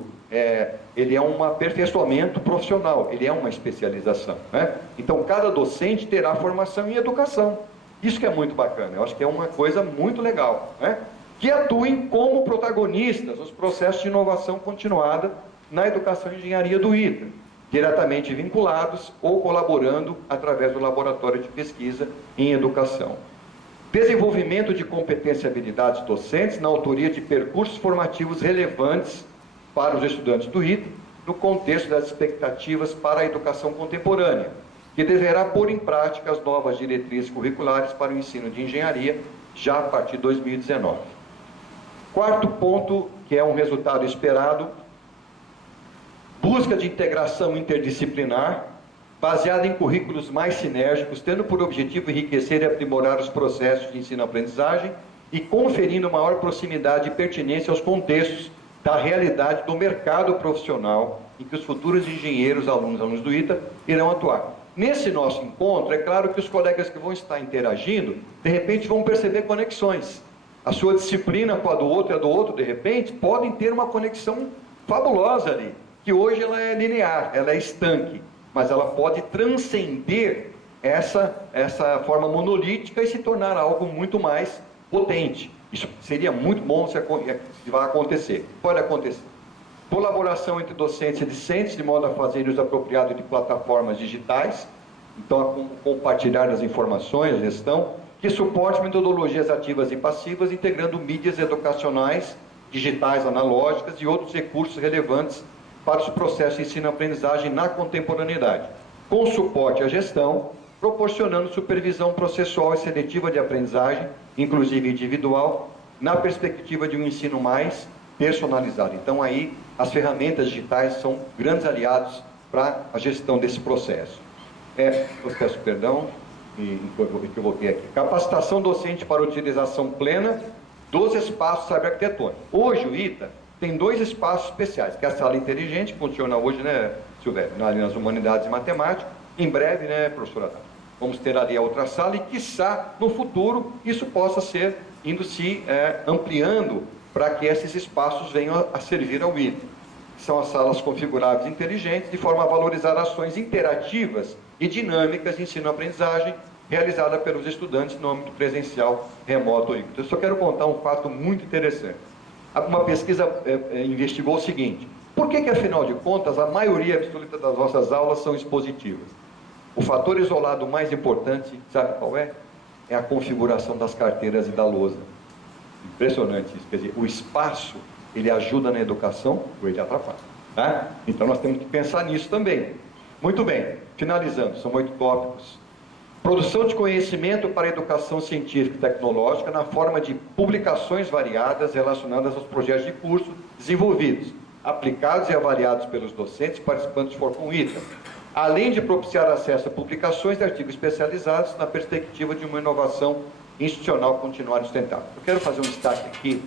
ele é um aperfeiçoamento profissional, ele é uma especialização, né? Então, cada docente terá formação em educação. Isso que é muito bacana, eu acho que é uma coisa muito legal, né? Que atuem como protagonistas nos processos de inovação continuada na educação e engenharia do ITA, diretamente vinculados ou colaborando através do laboratório de pesquisa em educação. Desenvolvimento de competências e habilidades docentes na autoria de percursos formativos relevantes para os estudantes do ITA, no contexto das expectativas para a educação contemporânea, que deverá pôr em prática as novas diretrizes curriculares para o ensino de engenharia já a partir de 2019. Quarto ponto, que é um resultado esperado, busca de integração interdisciplinar, baseada em currículos mais sinérgicos, tendo por objetivo enriquecer e aprimorar os processos de ensino-aprendizagem e conferindo maior proximidade e pertinência aos contextos da realidade do mercado profissional em que os futuros engenheiros, alunos do ITA, irão atuar. Nesse nosso encontro, é claro que os colegas que vão estar interagindo, de repente vão perceber conexões. A sua disciplina com a do outro e a do outro, de repente, podem ter uma conexão fabulosa ali, que hoje ela é linear, ela é estanque, mas ela pode transcender essa forma monolítica e se tornar algo muito mais potente. Isso seria muito bom se vai acontecer. Pode acontecer. Colaboração entre docentes e discentes, de modo a fazer uso apropriado de plataformas digitais, então a compartilhar as informações, gestão, que suporte metodologias ativas e passivas, integrando mídias educacionais, digitais, analógicas e outros recursos relevantes para os processos de ensino-aprendizagem na contemporaneidade, com suporte à gestão, proporcionando supervisão processual e seletiva de aprendizagem, inclusive individual, na perspectiva de um ensino mais personalizado. Então aí as ferramentas digitais são grandes aliados para a gestão desse processo. Eu peço perdão, me equivoquei aqui. Capacitação docente para utilização plena dos espaços cyberarquitetônicos. Hoje o ITA tem 2 espaços especiais, que é a sala inteligente, que funciona hoje, né, Silvério, nas humanidades e matemática. Em breve, né, professora, vamos ter ali a outra sala e, quiçá, no futuro, isso possa ser indo se ampliando para que esses espaços venham a servir ao ITA. São as salas configuráveis inteligentes, de forma a valorizar ações interativas e dinâmicas de ensino-aprendizagem realizada pelos estudantes no âmbito presencial, remoto ou híbrido. Eu só quero contar um fato muito interessante. Uma pesquisa investigou o seguinte: por que, afinal de contas, a maioria absoluta das nossas aulas são expositivas? O fator isolado mais importante, sabe qual é? É a configuração das carteiras e da lousa. Impressionante isso. Quer dizer, o espaço, ele ajuda na educação ou ele atrapalha, tá? Então nós temos que pensar nisso também. Muito bem, finalizando, são 8 tópicos. Produção de conhecimento para a educação científica e tecnológica na forma de publicações variadas relacionadas aos projetos de curso desenvolvidos, aplicados e avaliados pelos docentes participantes do Fórum ITA, além de propiciar acesso a publicações de artigos especializados na perspectiva de uma inovação institucional continuada e sustentável. Eu quero fazer um destaque aqui,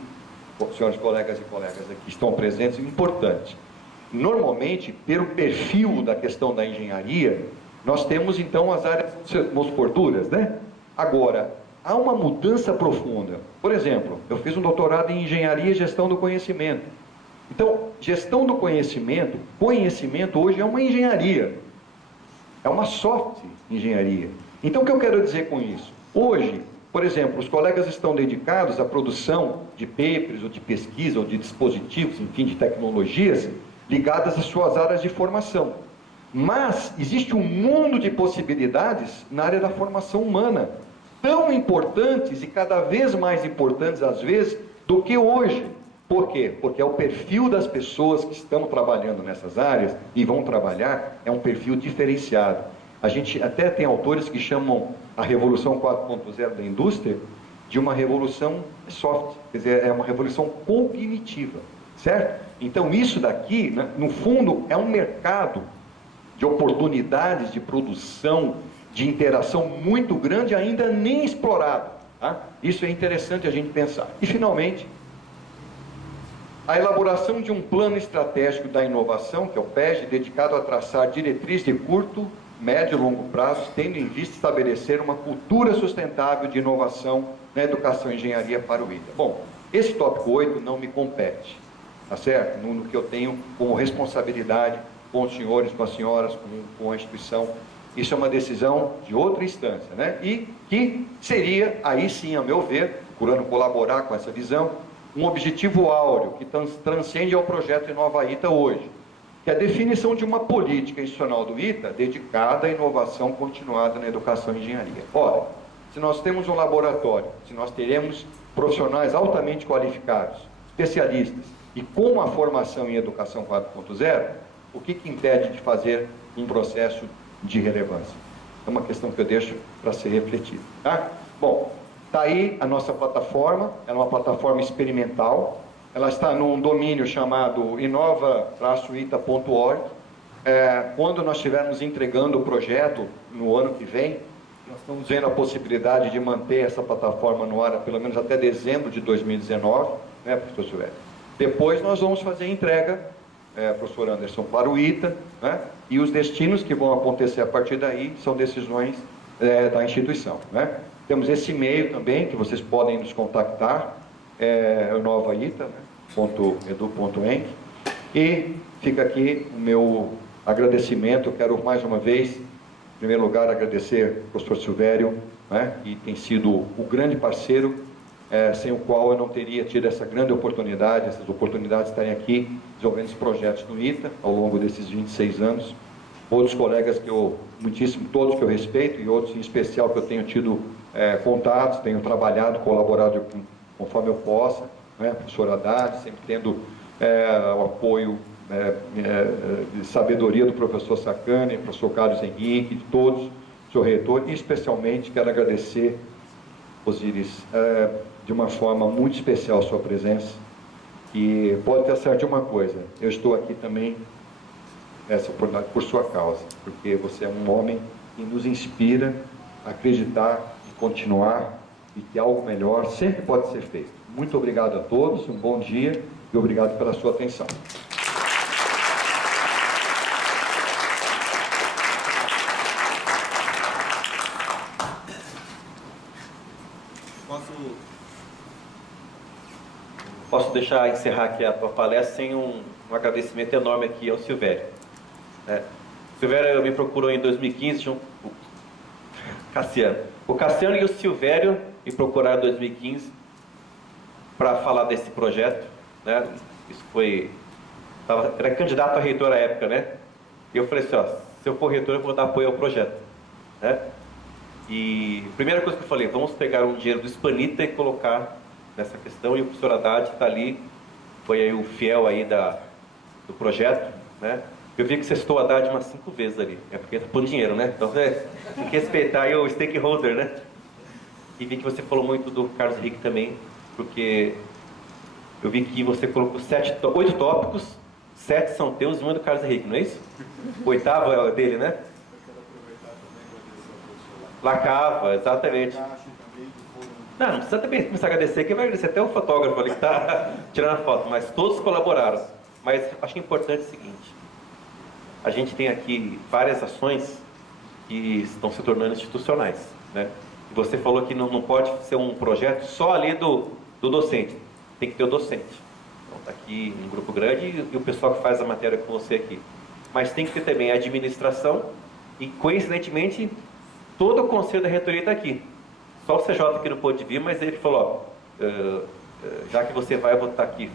senhores colegas e colegas aqui que estão presentes, importante. Normalmente, pelo perfil da questão da engenharia, nós temos então as áreas duras, né? Agora, há uma mudança profunda. Por exemplo, eu fiz um doutorado em engenharia e gestão do conhecimento. Então, gestão do conhecimento hoje é uma engenharia. É uma soft engenharia. Então, o que eu quero dizer com isso? Hoje, Por exemplo, os colegas estão dedicados à produção de papers, ou de pesquisa, ou de dispositivos, enfim, de tecnologias, ligadas às suas áreas de formação. Mas existe um mundo de possibilidades na área da formação humana, tão importantes e cada vez mais importantes, às vezes, do que hoje. Por quê? Porque é o perfil das pessoas que estão trabalhando nessas áreas e vão trabalhar, é um perfil diferenciado. A gente até tem autores que chamam a Revolução 4.0 da indústria de uma revolução soft, quer dizer, é uma revolução cognitiva, certo? Então isso daqui, né, no fundo, é um mercado de oportunidades de produção, de interação muito grande, ainda nem explorado. Tá? Isso é interessante a gente pensar. E finalmente, a elaboração de um plano estratégico da inovação, que é o PEG, dedicado a traçar diretrizes de curto, médio e longo prazo, tendo em vista estabelecer uma cultura sustentável de inovação na educação e engenharia para o ITA. Bom, esse tópico 8 não me compete, tá certo? No que eu tenho como responsabilidade com os senhores, com as senhoras, com a instituição. Isso é uma decisão de outra instância, né? E que seria, aí sim, a meu ver, procurando colaborar com essa visão, um objetivo áureo que transcende ao projeto Inova ITA hoje, que é a definição de uma política institucional do ITA dedicada à inovação continuada na educação e engenharia. Ora, se nós temos um laboratório, se nós teremos profissionais altamente qualificados, especialistas, e com a formação em educação 4.0, o que impede de fazer um processo de relevância? É uma questão que eu deixo para ser refletida. Tá? Bom, está aí a nossa plataforma, ela é uma plataforma experimental, ela está num domínio chamado inova-ita.org. Quando nós estivermos entregando o projeto no ano que vem, nós estamos vendo a possibilidade de manter essa plataforma no ar pelo menos até dezembro de 2019, né, professor Silvério? Depois nós vamos fazer a entrega, professor Anderson, para o ITA, né? E os destinos que vão acontecer a partir daí são decisões da instituição, né? Temos esse e-mail também, que vocês podem nos contactar, o Nova ITA, né? .edu.enc, e fica aqui o meu agradecimento. Eu quero mais uma vez, em primeiro lugar, agradecer ao professor Silvério, né? Que tem sido o grande parceiro, sem o qual eu não teria tido essa grande oportunidade, essas oportunidades de estarem aqui desenvolvendo esses projetos no ITA ao longo desses 26 anos. Outros colegas que eu, muitíssimo, todos que eu respeito, e outros em especial que eu tenho tido contatos, tenho trabalhado, colaborado conforme eu possa, né? Professor Haddad, sempre tendo o apoio de sabedoria do professor Sacani, professor Carlos Henrique, de todos, senhor reitor, e especialmente quero agradecer, Osíris, de uma forma muito especial a sua presença, e pode ter certo de uma coisa, eu estou aqui também essa oportunidade por sua causa, porque você é um homem que nos inspira a acreditar e continuar, e que algo melhor sempre pode ser feito. Muito obrigado a todos, um bom dia e obrigado pela sua atenção. Posso deixar encerrar aqui a tua palestra sem um agradecimento enorme aqui ao Silvério. O Silvério me procurou em 2015, o Cassiano. O Cassiano e o Silvério me procuraram em 2015 para falar desse projeto, né? Isso foi... era candidato a reitor à época, né? E eu falei assim, ó, se eu for reitor eu vou dar apoio ao projeto, né? E a primeira coisa que eu falei, vamos pegar um dinheiro do Hispanita e colocar nessa questão, e o professor Haddad está ali, foi aí o fiel aí do projeto, né? Eu vi que você citou o Haddad umas 5 vezes ali, porque tá por dinheiro, né? Então tem que respeitar aí o stakeholder, né? E vi que você falou muito do Carlos Henrique também, porque eu vi que você colocou 8 tópicos, 7 são teus e 1 é do Carlos Henrique, não é isso? O 8º é dele, né? Lacava, exatamente. Não precisa também começar a agradecer, quem vai agradecer até o fotógrafo ali que está tirando a foto, mas todos colaboraram. Mas acho importante o seguinte, a gente tem aqui várias ações que estão se tornando institucionais, né? E você falou que não pode ser um projeto só ali do docente, tem que ter o docente. Então está aqui um grupo grande e o pessoal que faz a matéria com você aqui. Mas tem que ter também a administração e, coincidentemente, todo o conselho da reitoria está aqui. Só o CJ que não pôde vir, mas ele falou, ó, já que você vai, eu vou estar aqui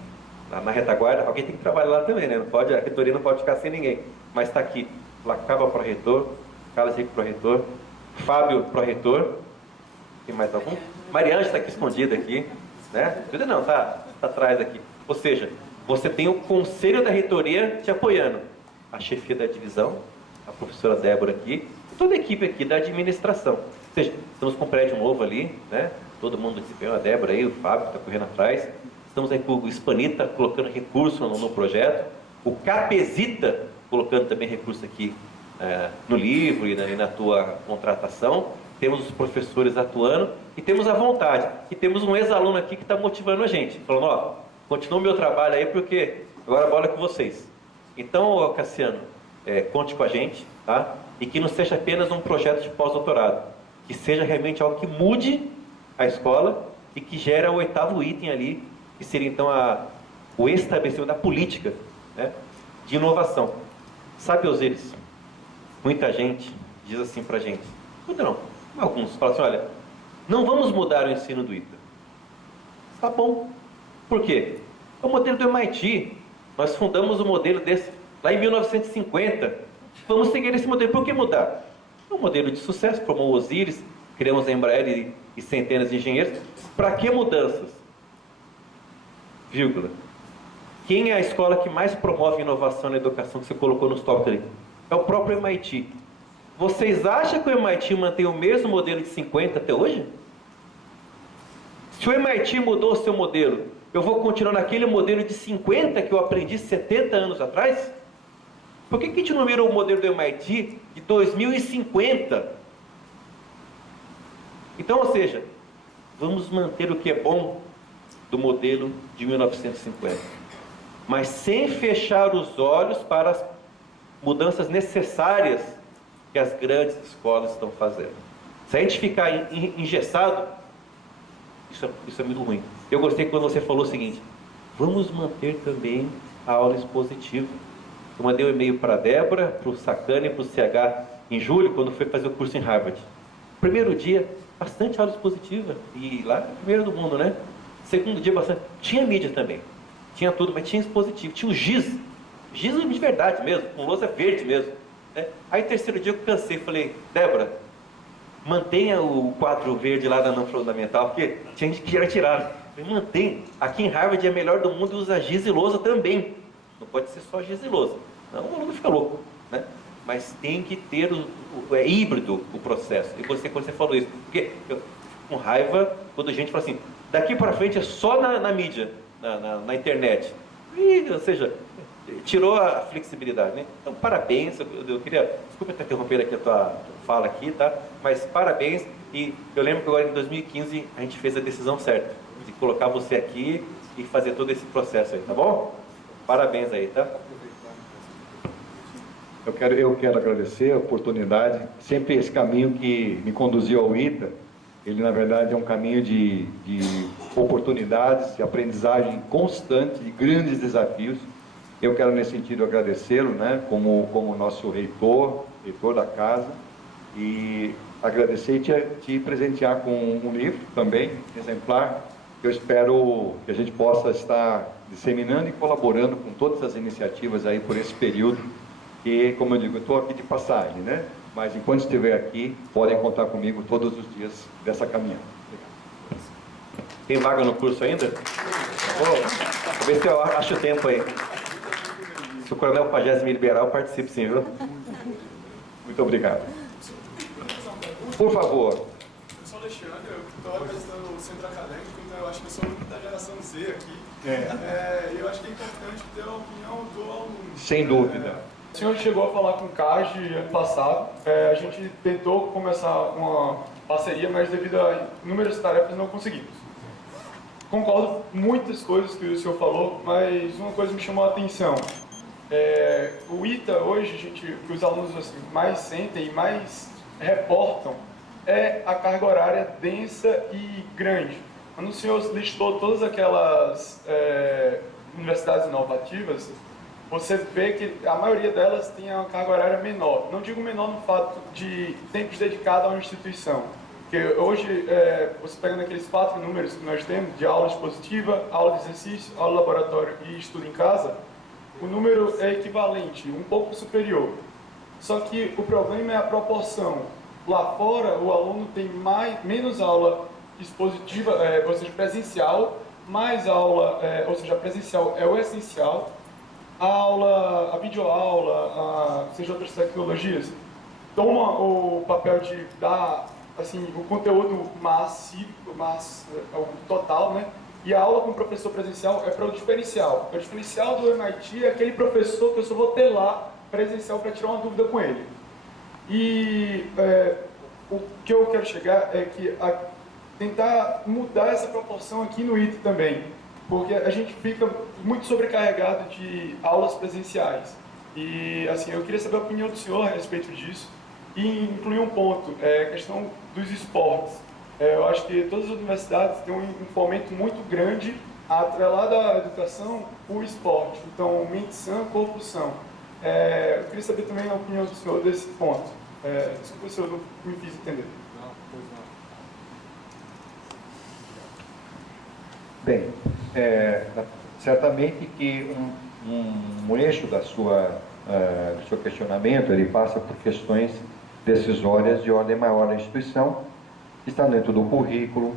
na retaguarda, alguém tem que trabalhar lá também, né? Não pode, a reitoria não pode ficar sem ninguém. Mas está aqui, Lacaba pró-reitor, Carlos Henrique pró-reitor, Fábio pró-reitor, tem mais algum? Mariana está aqui escondida aqui, né? Tudo não, tá atrás aqui. Ou seja, você tem o conselho da reitoria te apoiando, a chefia da divisão, a professora Débora aqui, e toda a equipe aqui da administração. Ou seja, estamos com um prédio novo ali, né? Todo mundo desempenhou, a Débora aí, o Fábio está correndo atrás. Estamos aí com o Hispanita colocando recurso no projeto, o Capesita colocando também recurso aqui no livro e na tua contratação. Temos os professores atuando e temos a vontade. E temos um ex-aluno aqui que está motivando a gente, falando, ó, continua o meu trabalho aí porque agora a bola é com vocês. Então, Cassiano, conte com a gente, tá? E que não seja apenas um projeto de pós-doutorado, que seja realmente algo que mude a escola e que gere o 8º item ali, que seria então o estabelecimento da política, né, de inovação. Sabe, Osíris, muita gente diz assim pra gente, não, alguns falam assim, olha, não vamos mudar o ensino do ITA. Tá bom. Por quê? É o modelo do MIT. Nós fundamos o modelo desse lá em 1950. Vamos seguir esse modelo. Por que mudar? É um modelo de sucesso, como o Osíris, criamos a Embraer e centenas de engenheiros. Para que mudanças? Vírgula. Quem é a escola que mais promove inovação na educação que você colocou nos tópicos ali? É o próprio MIT. Vocês acham que o MIT mantém o mesmo modelo de 50 até hoje? Se o MIT mudou o seu modelo, eu vou continuar naquele modelo de 50 que eu aprendi 70 anos atrás? Por que a gente não mira o modelo do MIT de 2050? Então, ou seja, vamos manter o que é bom do modelo de 1950, mas sem fechar os olhos para as mudanças necessárias que as grandes escolas estão fazendo. Se a gente ficar engessado, isso é muito ruim. Eu gostei quando você falou o seguinte, vamos manter também a aula expositiva. Eu mandei um e-mail para a Débora, para o Sacani e para o CH em julho, quando foi fazer o curso em Harvard. Primeiro dia, bastante aula expositiva, e lá, primeiro do mundo, né? Segundo dia, bastante. Tinha mídia também, tinha tudo, mas tinha expositivo, tinha o giz de verdade mesmo, com lousa verde mesmo, né? Aí terceiro dia eu cansei, falei, Débora, mantenha o quadro verde lá da não fundamental, porque tinha gente que era tirado. Falei, mantém, aqui em Harvard é melhor do mundo e usa giz e lousa também, não pode ser só giz e lousa, não o aluno fica louco, né? Mas tem que ter é híbrido o processo. E quando você falou isso, porque eu fico com raiva quando a gente fala assim, daqui para frente é só na mídia, na internet. Ou seja, tirou a flexibilidade, né? Então, parabéns. Eu queria, desculpa até interromper aqui a tua fala aqui, tá? Mas parabéns. E eu lembro que agora em 2015 a gente fez a decisão certa de colocar você aqui e fazer todo esse processo aí, tá bom? Parabéns aí, tá? Eu quero agradecer a oportunidade. Sempre esse caminho que me conduziu ao ITA, ele na verdade é um caminho de oportunidades, de aprendizagem constante, de grandes desafios. Eu quero nesse sentido agradecê-lo, né, como nosso reitor da casa, e agradecer e te presentear com um livro também, exemplar, que eu espero que a gente possa estar disseminando e colaborando com todas as iniciativas aí por esse período, que, como eu digo, eu estou aqui de passagem, né? Mas enquanto estiver aqui, podem contar comigo todos os dias dessa caminhada. Tem vaga no curso ainda? Vou ver se eu acho o tempo aí. Se o Coronel Pagés me liberar, eu participo sim, viu? Muito obrigado. Por favor. Eu sou Alexandre, eu estou representando o centro acadêmico, então eu acho que eu sou da geração Z aqui. E eu acho que é importante ter a opinião do aluno. Sem dúvida. O senhor chegou a falar com o CAGE ano passado, a gente tentou começar uma parceria, mas devido a inúmeras tarefas não conseguimos. Concordo com muitas coisas que o senhor falou, mas uma coisa me chamou a atenção. O ITA hoje, que os alunos assim, mais sentem e mais reportam, é a carga horária densa e grande. Quando o senhor listou todas aquelas universidades inovativas, você vê que a maioria delas tem uma carga horária menor. Não digo menor no fato de tempos dedicados a uma instituição, Porque hoje, você pegando aqueles 4 números que nós temos, de aula expositiva, aula de exercício, aula de laboratório e estudo em casa, o número é equivalente, um pouco superior. Só que o problema é a proporção. Lá fora, o aluno tem menos aula expositiva, ou seja, presencial, mais aula, ou seja, presencial é o essencial, a videoaula, seja outras tecnologias, toma o papel de dar assim, o conteúdo massivo, o total, né? E a aula com o professor presencial é para o diferencial. O diferencial do MIT é aquele professor que eu só vou ter lá presencial para tirar uma dúvida com ele. E o que eu quero chegar é que tentar mudar essa proporção aqui no IT também, porque a gente fica muito sobrecarregado de aulas presenciais. E assim, eu queria saber a opinião do senhor a respeito disso e incluir um ponto, a questão dos esportes. Eu acho que todas as universidades têm um fomento muito grande atrelado à educação, o esporte. Então, mente sã, corpo são. Eu queria saber também a opinião do senhor desse ponto. Desculpa se eu não me fiz entender. Não, pois não. Bem, certamente que um eixo do seu questionamento, ele passa por questões decisórias de ordem maior da instituição, que está dentro do currículo,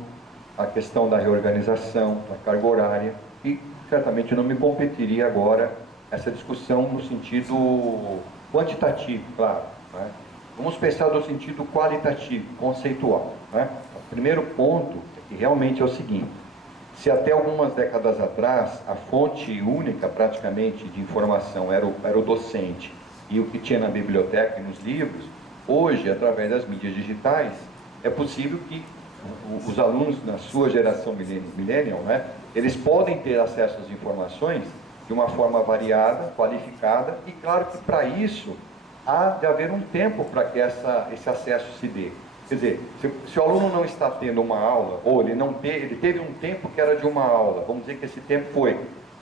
a questão da reorganização, da carga horária, e certamente não me competiria agora essa discussão no sentido quantitativo, claro, né? Vamos pensar no sentido qualitativo, conceitual, né? O primeiro ponto é que realmente é o seguinte: se até algumas décadas atrás a fonte única praticamente de informação era o docente e o que tinha na biblioteca e nos livros, hoje, através das mídias digitais, é possível que os alunos na sua geração millennial, né, eles podem ter acesso às informações de uma forma variada, qualificada, e claro que para isso há de haver um tempo para que esse acesso se dê. Quer dizer, se o aluno não está tendo uma aula, ou ele teve um tempo que era de uma aula, vamos dizer que esse tempo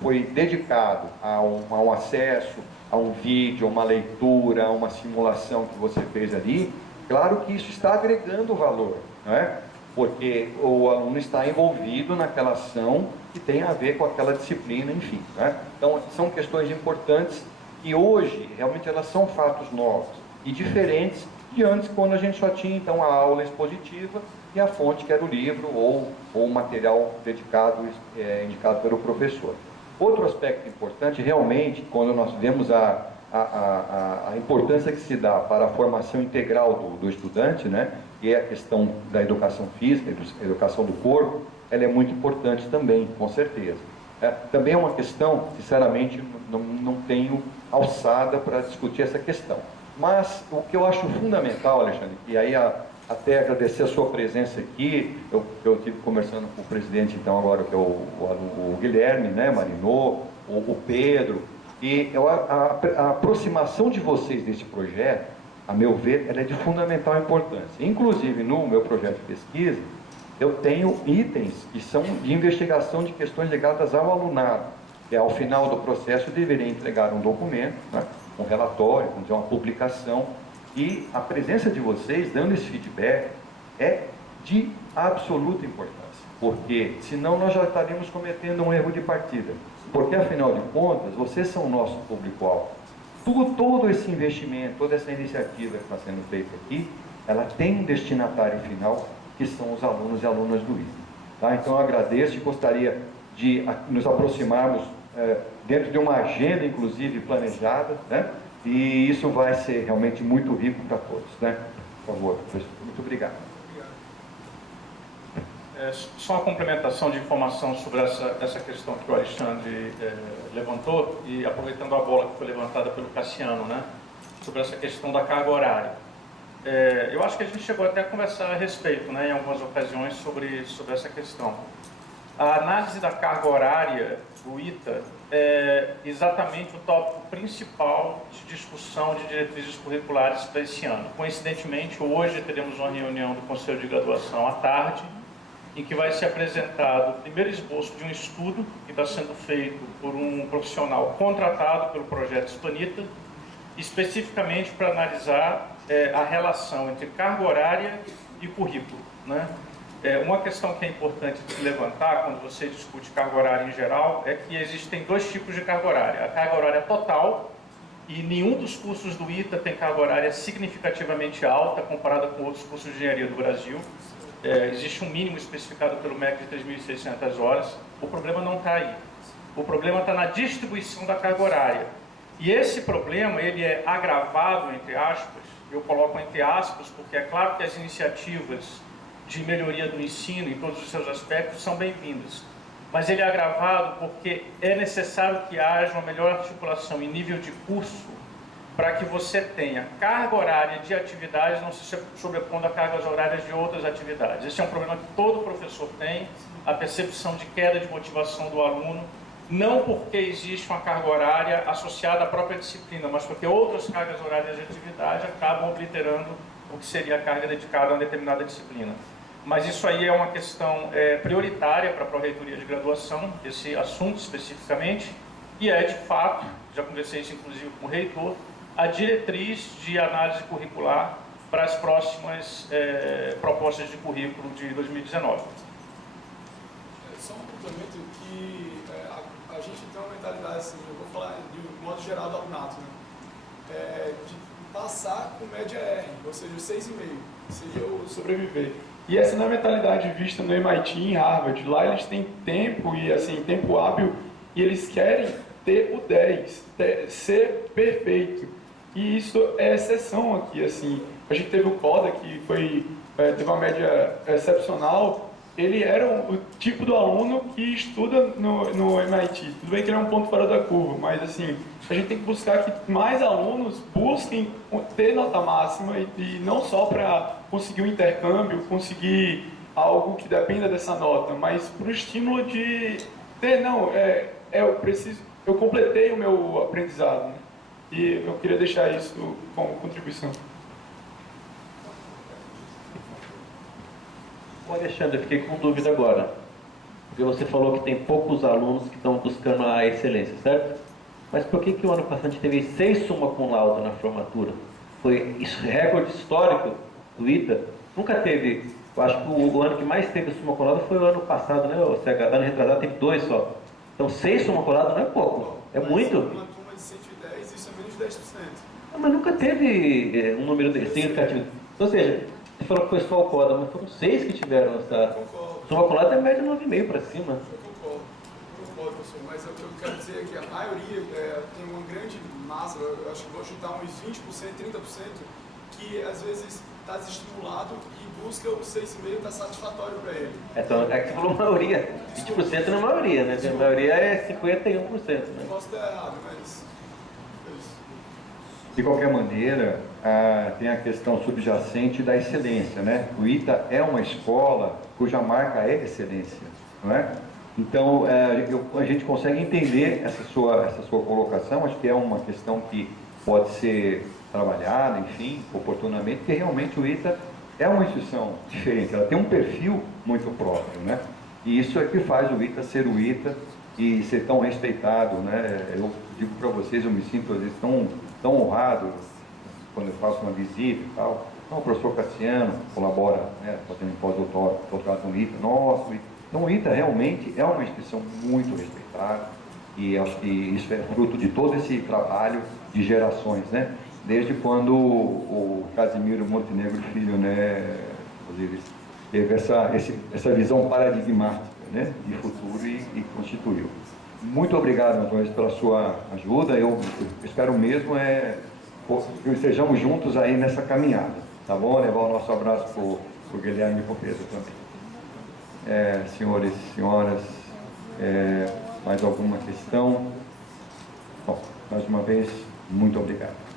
foi dedicado a um acesso, a um vídeo, a uma leitura, a uma simulação que você fez ali, claro que isso está agregando valor, não é? Porque o aluno está envolvido naquela ação que tem a ver com aquela disciplina, enfim, né? Então, são questões importantes que hoje, realmente, elas são fatos novos e diferentes de antes, quando a gente só tinha, então, a aula expositiva e a fonte, que era o livro ou o material dedicado, indicado pelo professor. Outro aspecto importante, realmente, quando nós vemos a importância que se dá para a formação integral do estudante, né, que é a questão da educação física, da educação do corpo, ela é muito importante também, com certeza. Também é uma questão, sinceramente, não tenho alçada para discutir essa questão. Mas o que eu acho fundamental, Alexandre, e aí até agradecer a sua presença aqui, eu estive conversando com o presidente, então, agora, que é o Guilherme, né, Marinô, o Pedro, e a aproximação de vocês desse projeto, a meu ver, ela é de fundamental importância. Inclusive, no meu projeto de pesquisa, eu tenho itens que são de investigação de questões ligadas ao alunado, que ao final do processo eu deveria entregar um documento, né, um relatório, vamos dizer, uma publicação, e a presença de vocês dando esse feedback é de absoluta importância, porque senão nós já estaríamos cometendo um erro de partida, porque afinal de contas, vocês são o nosso público-alvo. Todo esse investimento, toda essa iniciativa que está sendo feita aqui, ela tem um destinatário final, que são os alunos e alunas do ITA. Tá? Então eu agradeço e gostaria de nos aproximarmos dentro de uma agenda, inclusive, planejada, né? E isso vai ser realmente muito rico para todos, né? Por favor, professor. Muito obrigado. Só uma complementação de informação sobre essa questão que o Alexandre levantou, e aproveitando a bola que foi levantada pelo Cassiano, né? Sobre essa questão da carga horária. Eu acho que a gente chegou até a conversar a respeito, né, em algumas ocasiões, sobre essa questão. A análise da carga horária do ITA é exatamente o tópico principal de discussão de diretrizes curriculares para esse ano. Coincidentemente, hoje teremos uma reunião do Conselho de Graduação à tarde, em que vai ser apresentado o primeiro esboço de um estudo que está sendo feito por um profissional contratado pelo projeto Hispanita, especificamente para analisar a relação entre carga horária e currículo, né? Uma questão que é importante de se levantar quando você discute carga horária em geral é que existem dois tipos de carga horária. A carga horária total, e nenhum dos cursos do ITA tem carga horária significativamente alta comparada com outros cursos de engenharia do Brasil. Existe um mínimo especificado pelo MEC de 3.600 horas. O problema não está aí. O problema está na distribuição da carga horária. E esse problema, ele é agravado, entre aspas, eu coloco entre aspas, porque é claro que as iniciativas de melhoria do ensino em todos os seus aspectos são bem-vindas. Mas ele é agravado porque é necessário que haja uma melhor articulação em nível de curso para que você tenha carga horária de atividades não se sobrepondo a cargas horárias de outras atividades. Esse é um problema que todo professor tem, a percepção de queda de motivação do aluno, não porque existe uma carga horária associada à própria disciplina, mas porque outras cargas horárias de atividade acabam obliterando o que seria a carga dedicada a uma determinada disciplina. Mas isso aí é uma questão prioritária para a Pró-Reitoria de Graduação, esse assunto especificamente, e é de fato, já conversei isso inclusive com o reitor, a diretriz de análise curricular para as próximas propostas de currículo de 2019. Só um complemento que a gente tem uma mentalidade assim, eu vou falar de modo geral do alunato, né? De passar com média R, ou seja, 6,5, seria o sobreviver. E essa não é a mentalidade vista no MIT e em Harvard. Lá eles têm tempo e assim, tempo hábil, e eles querem ter o 10, ser perfeito. E isso é exceção aqui, assim. A gente teve o Coda, que teve uma média excepcional. Ele era o tipo do aluno que estuda no MIT. Tudo bem que ele é um ponto fora da curva, mas assim, a gente tem que buscar que mais alunos busquem ter nota máxima e não só para conseguir um intercâmbio, conseguir algo que dependa dessa nota, mas para o estímulo de ter, eu completei o meu aprendizado, né? E eu queria deixar isso como contribuição. Alexandre, eu fiquei com dúvida agora, porque você falou que tem poucos alunos que estão buscando a excelência, certo? Mas por que o ano passado a gente teve 6 summa cum laude na formatura? Foi isso, recorde histórico do ITA. Nunca teve, eu acho que o ano que mais teve summa cum laude foi o ano passado, né? Ou seja, ano retrasado teve 2 só. Então 6 summa cum laude não é pouco, é muito. Uma turma de 110, isso é menos de 10%. Não, mas nunca teve um número significativo. Ou seja, você falou que foi só o CODA, mas foram 6 que tiveram essa summa cum laude, é média 9,5 para cima. Eu concordo, professor, mas eu quero dizer que a maioria tem uma grande massa, eu acho que vou chutar uns 20%, 30%, que às vezes está desestimulado e busca o 6,5 está satisfatório para ele. Então, é que você falou maioria, 20% não é maioria, né? A maioria é 51%, né? Posso estar errado, mas é isso. De qualquer maneira, tem a questão subjacente da excelência, né? O ITA é uma escola cuja marca é excelência, não é? Então, a gente consegue entender essa sua colocação, acho que é uma questão que pode ser trabalhada, enfim, oportunamente, porque realmente o ITA é uma instituição diferente, ela tem um perfil muito próprio, né? E isso é que faz o ITA ser o ITA e ser tão respeitado, né? Eu digo para vocês, eu me sinto às vezes tão honrado quando eu faço uma visita e tal. Então, o professor Cassiano colabora, né, fazendo pós-doutorado no ITA, nossa, então o ITA realmente é uma instituição muito respeitada e acho que isso é fruto de todo esse trabalho de gerações, né? Desde quando o Casimiro Montenegro Filho, né, inclusive, teve essa visão paradigmática, né, de futuro e constituiu. Muito obrigado, Antônio, pela sua ajuda. Eu espero mesmo que estejamos juntos aí nessa caminhada, tá bom? Levar o nosso abraço para o Guilherme Popeza também. Senhores e senhoras, mais alguma questão? Bom, mais uma vez, muito obrigado.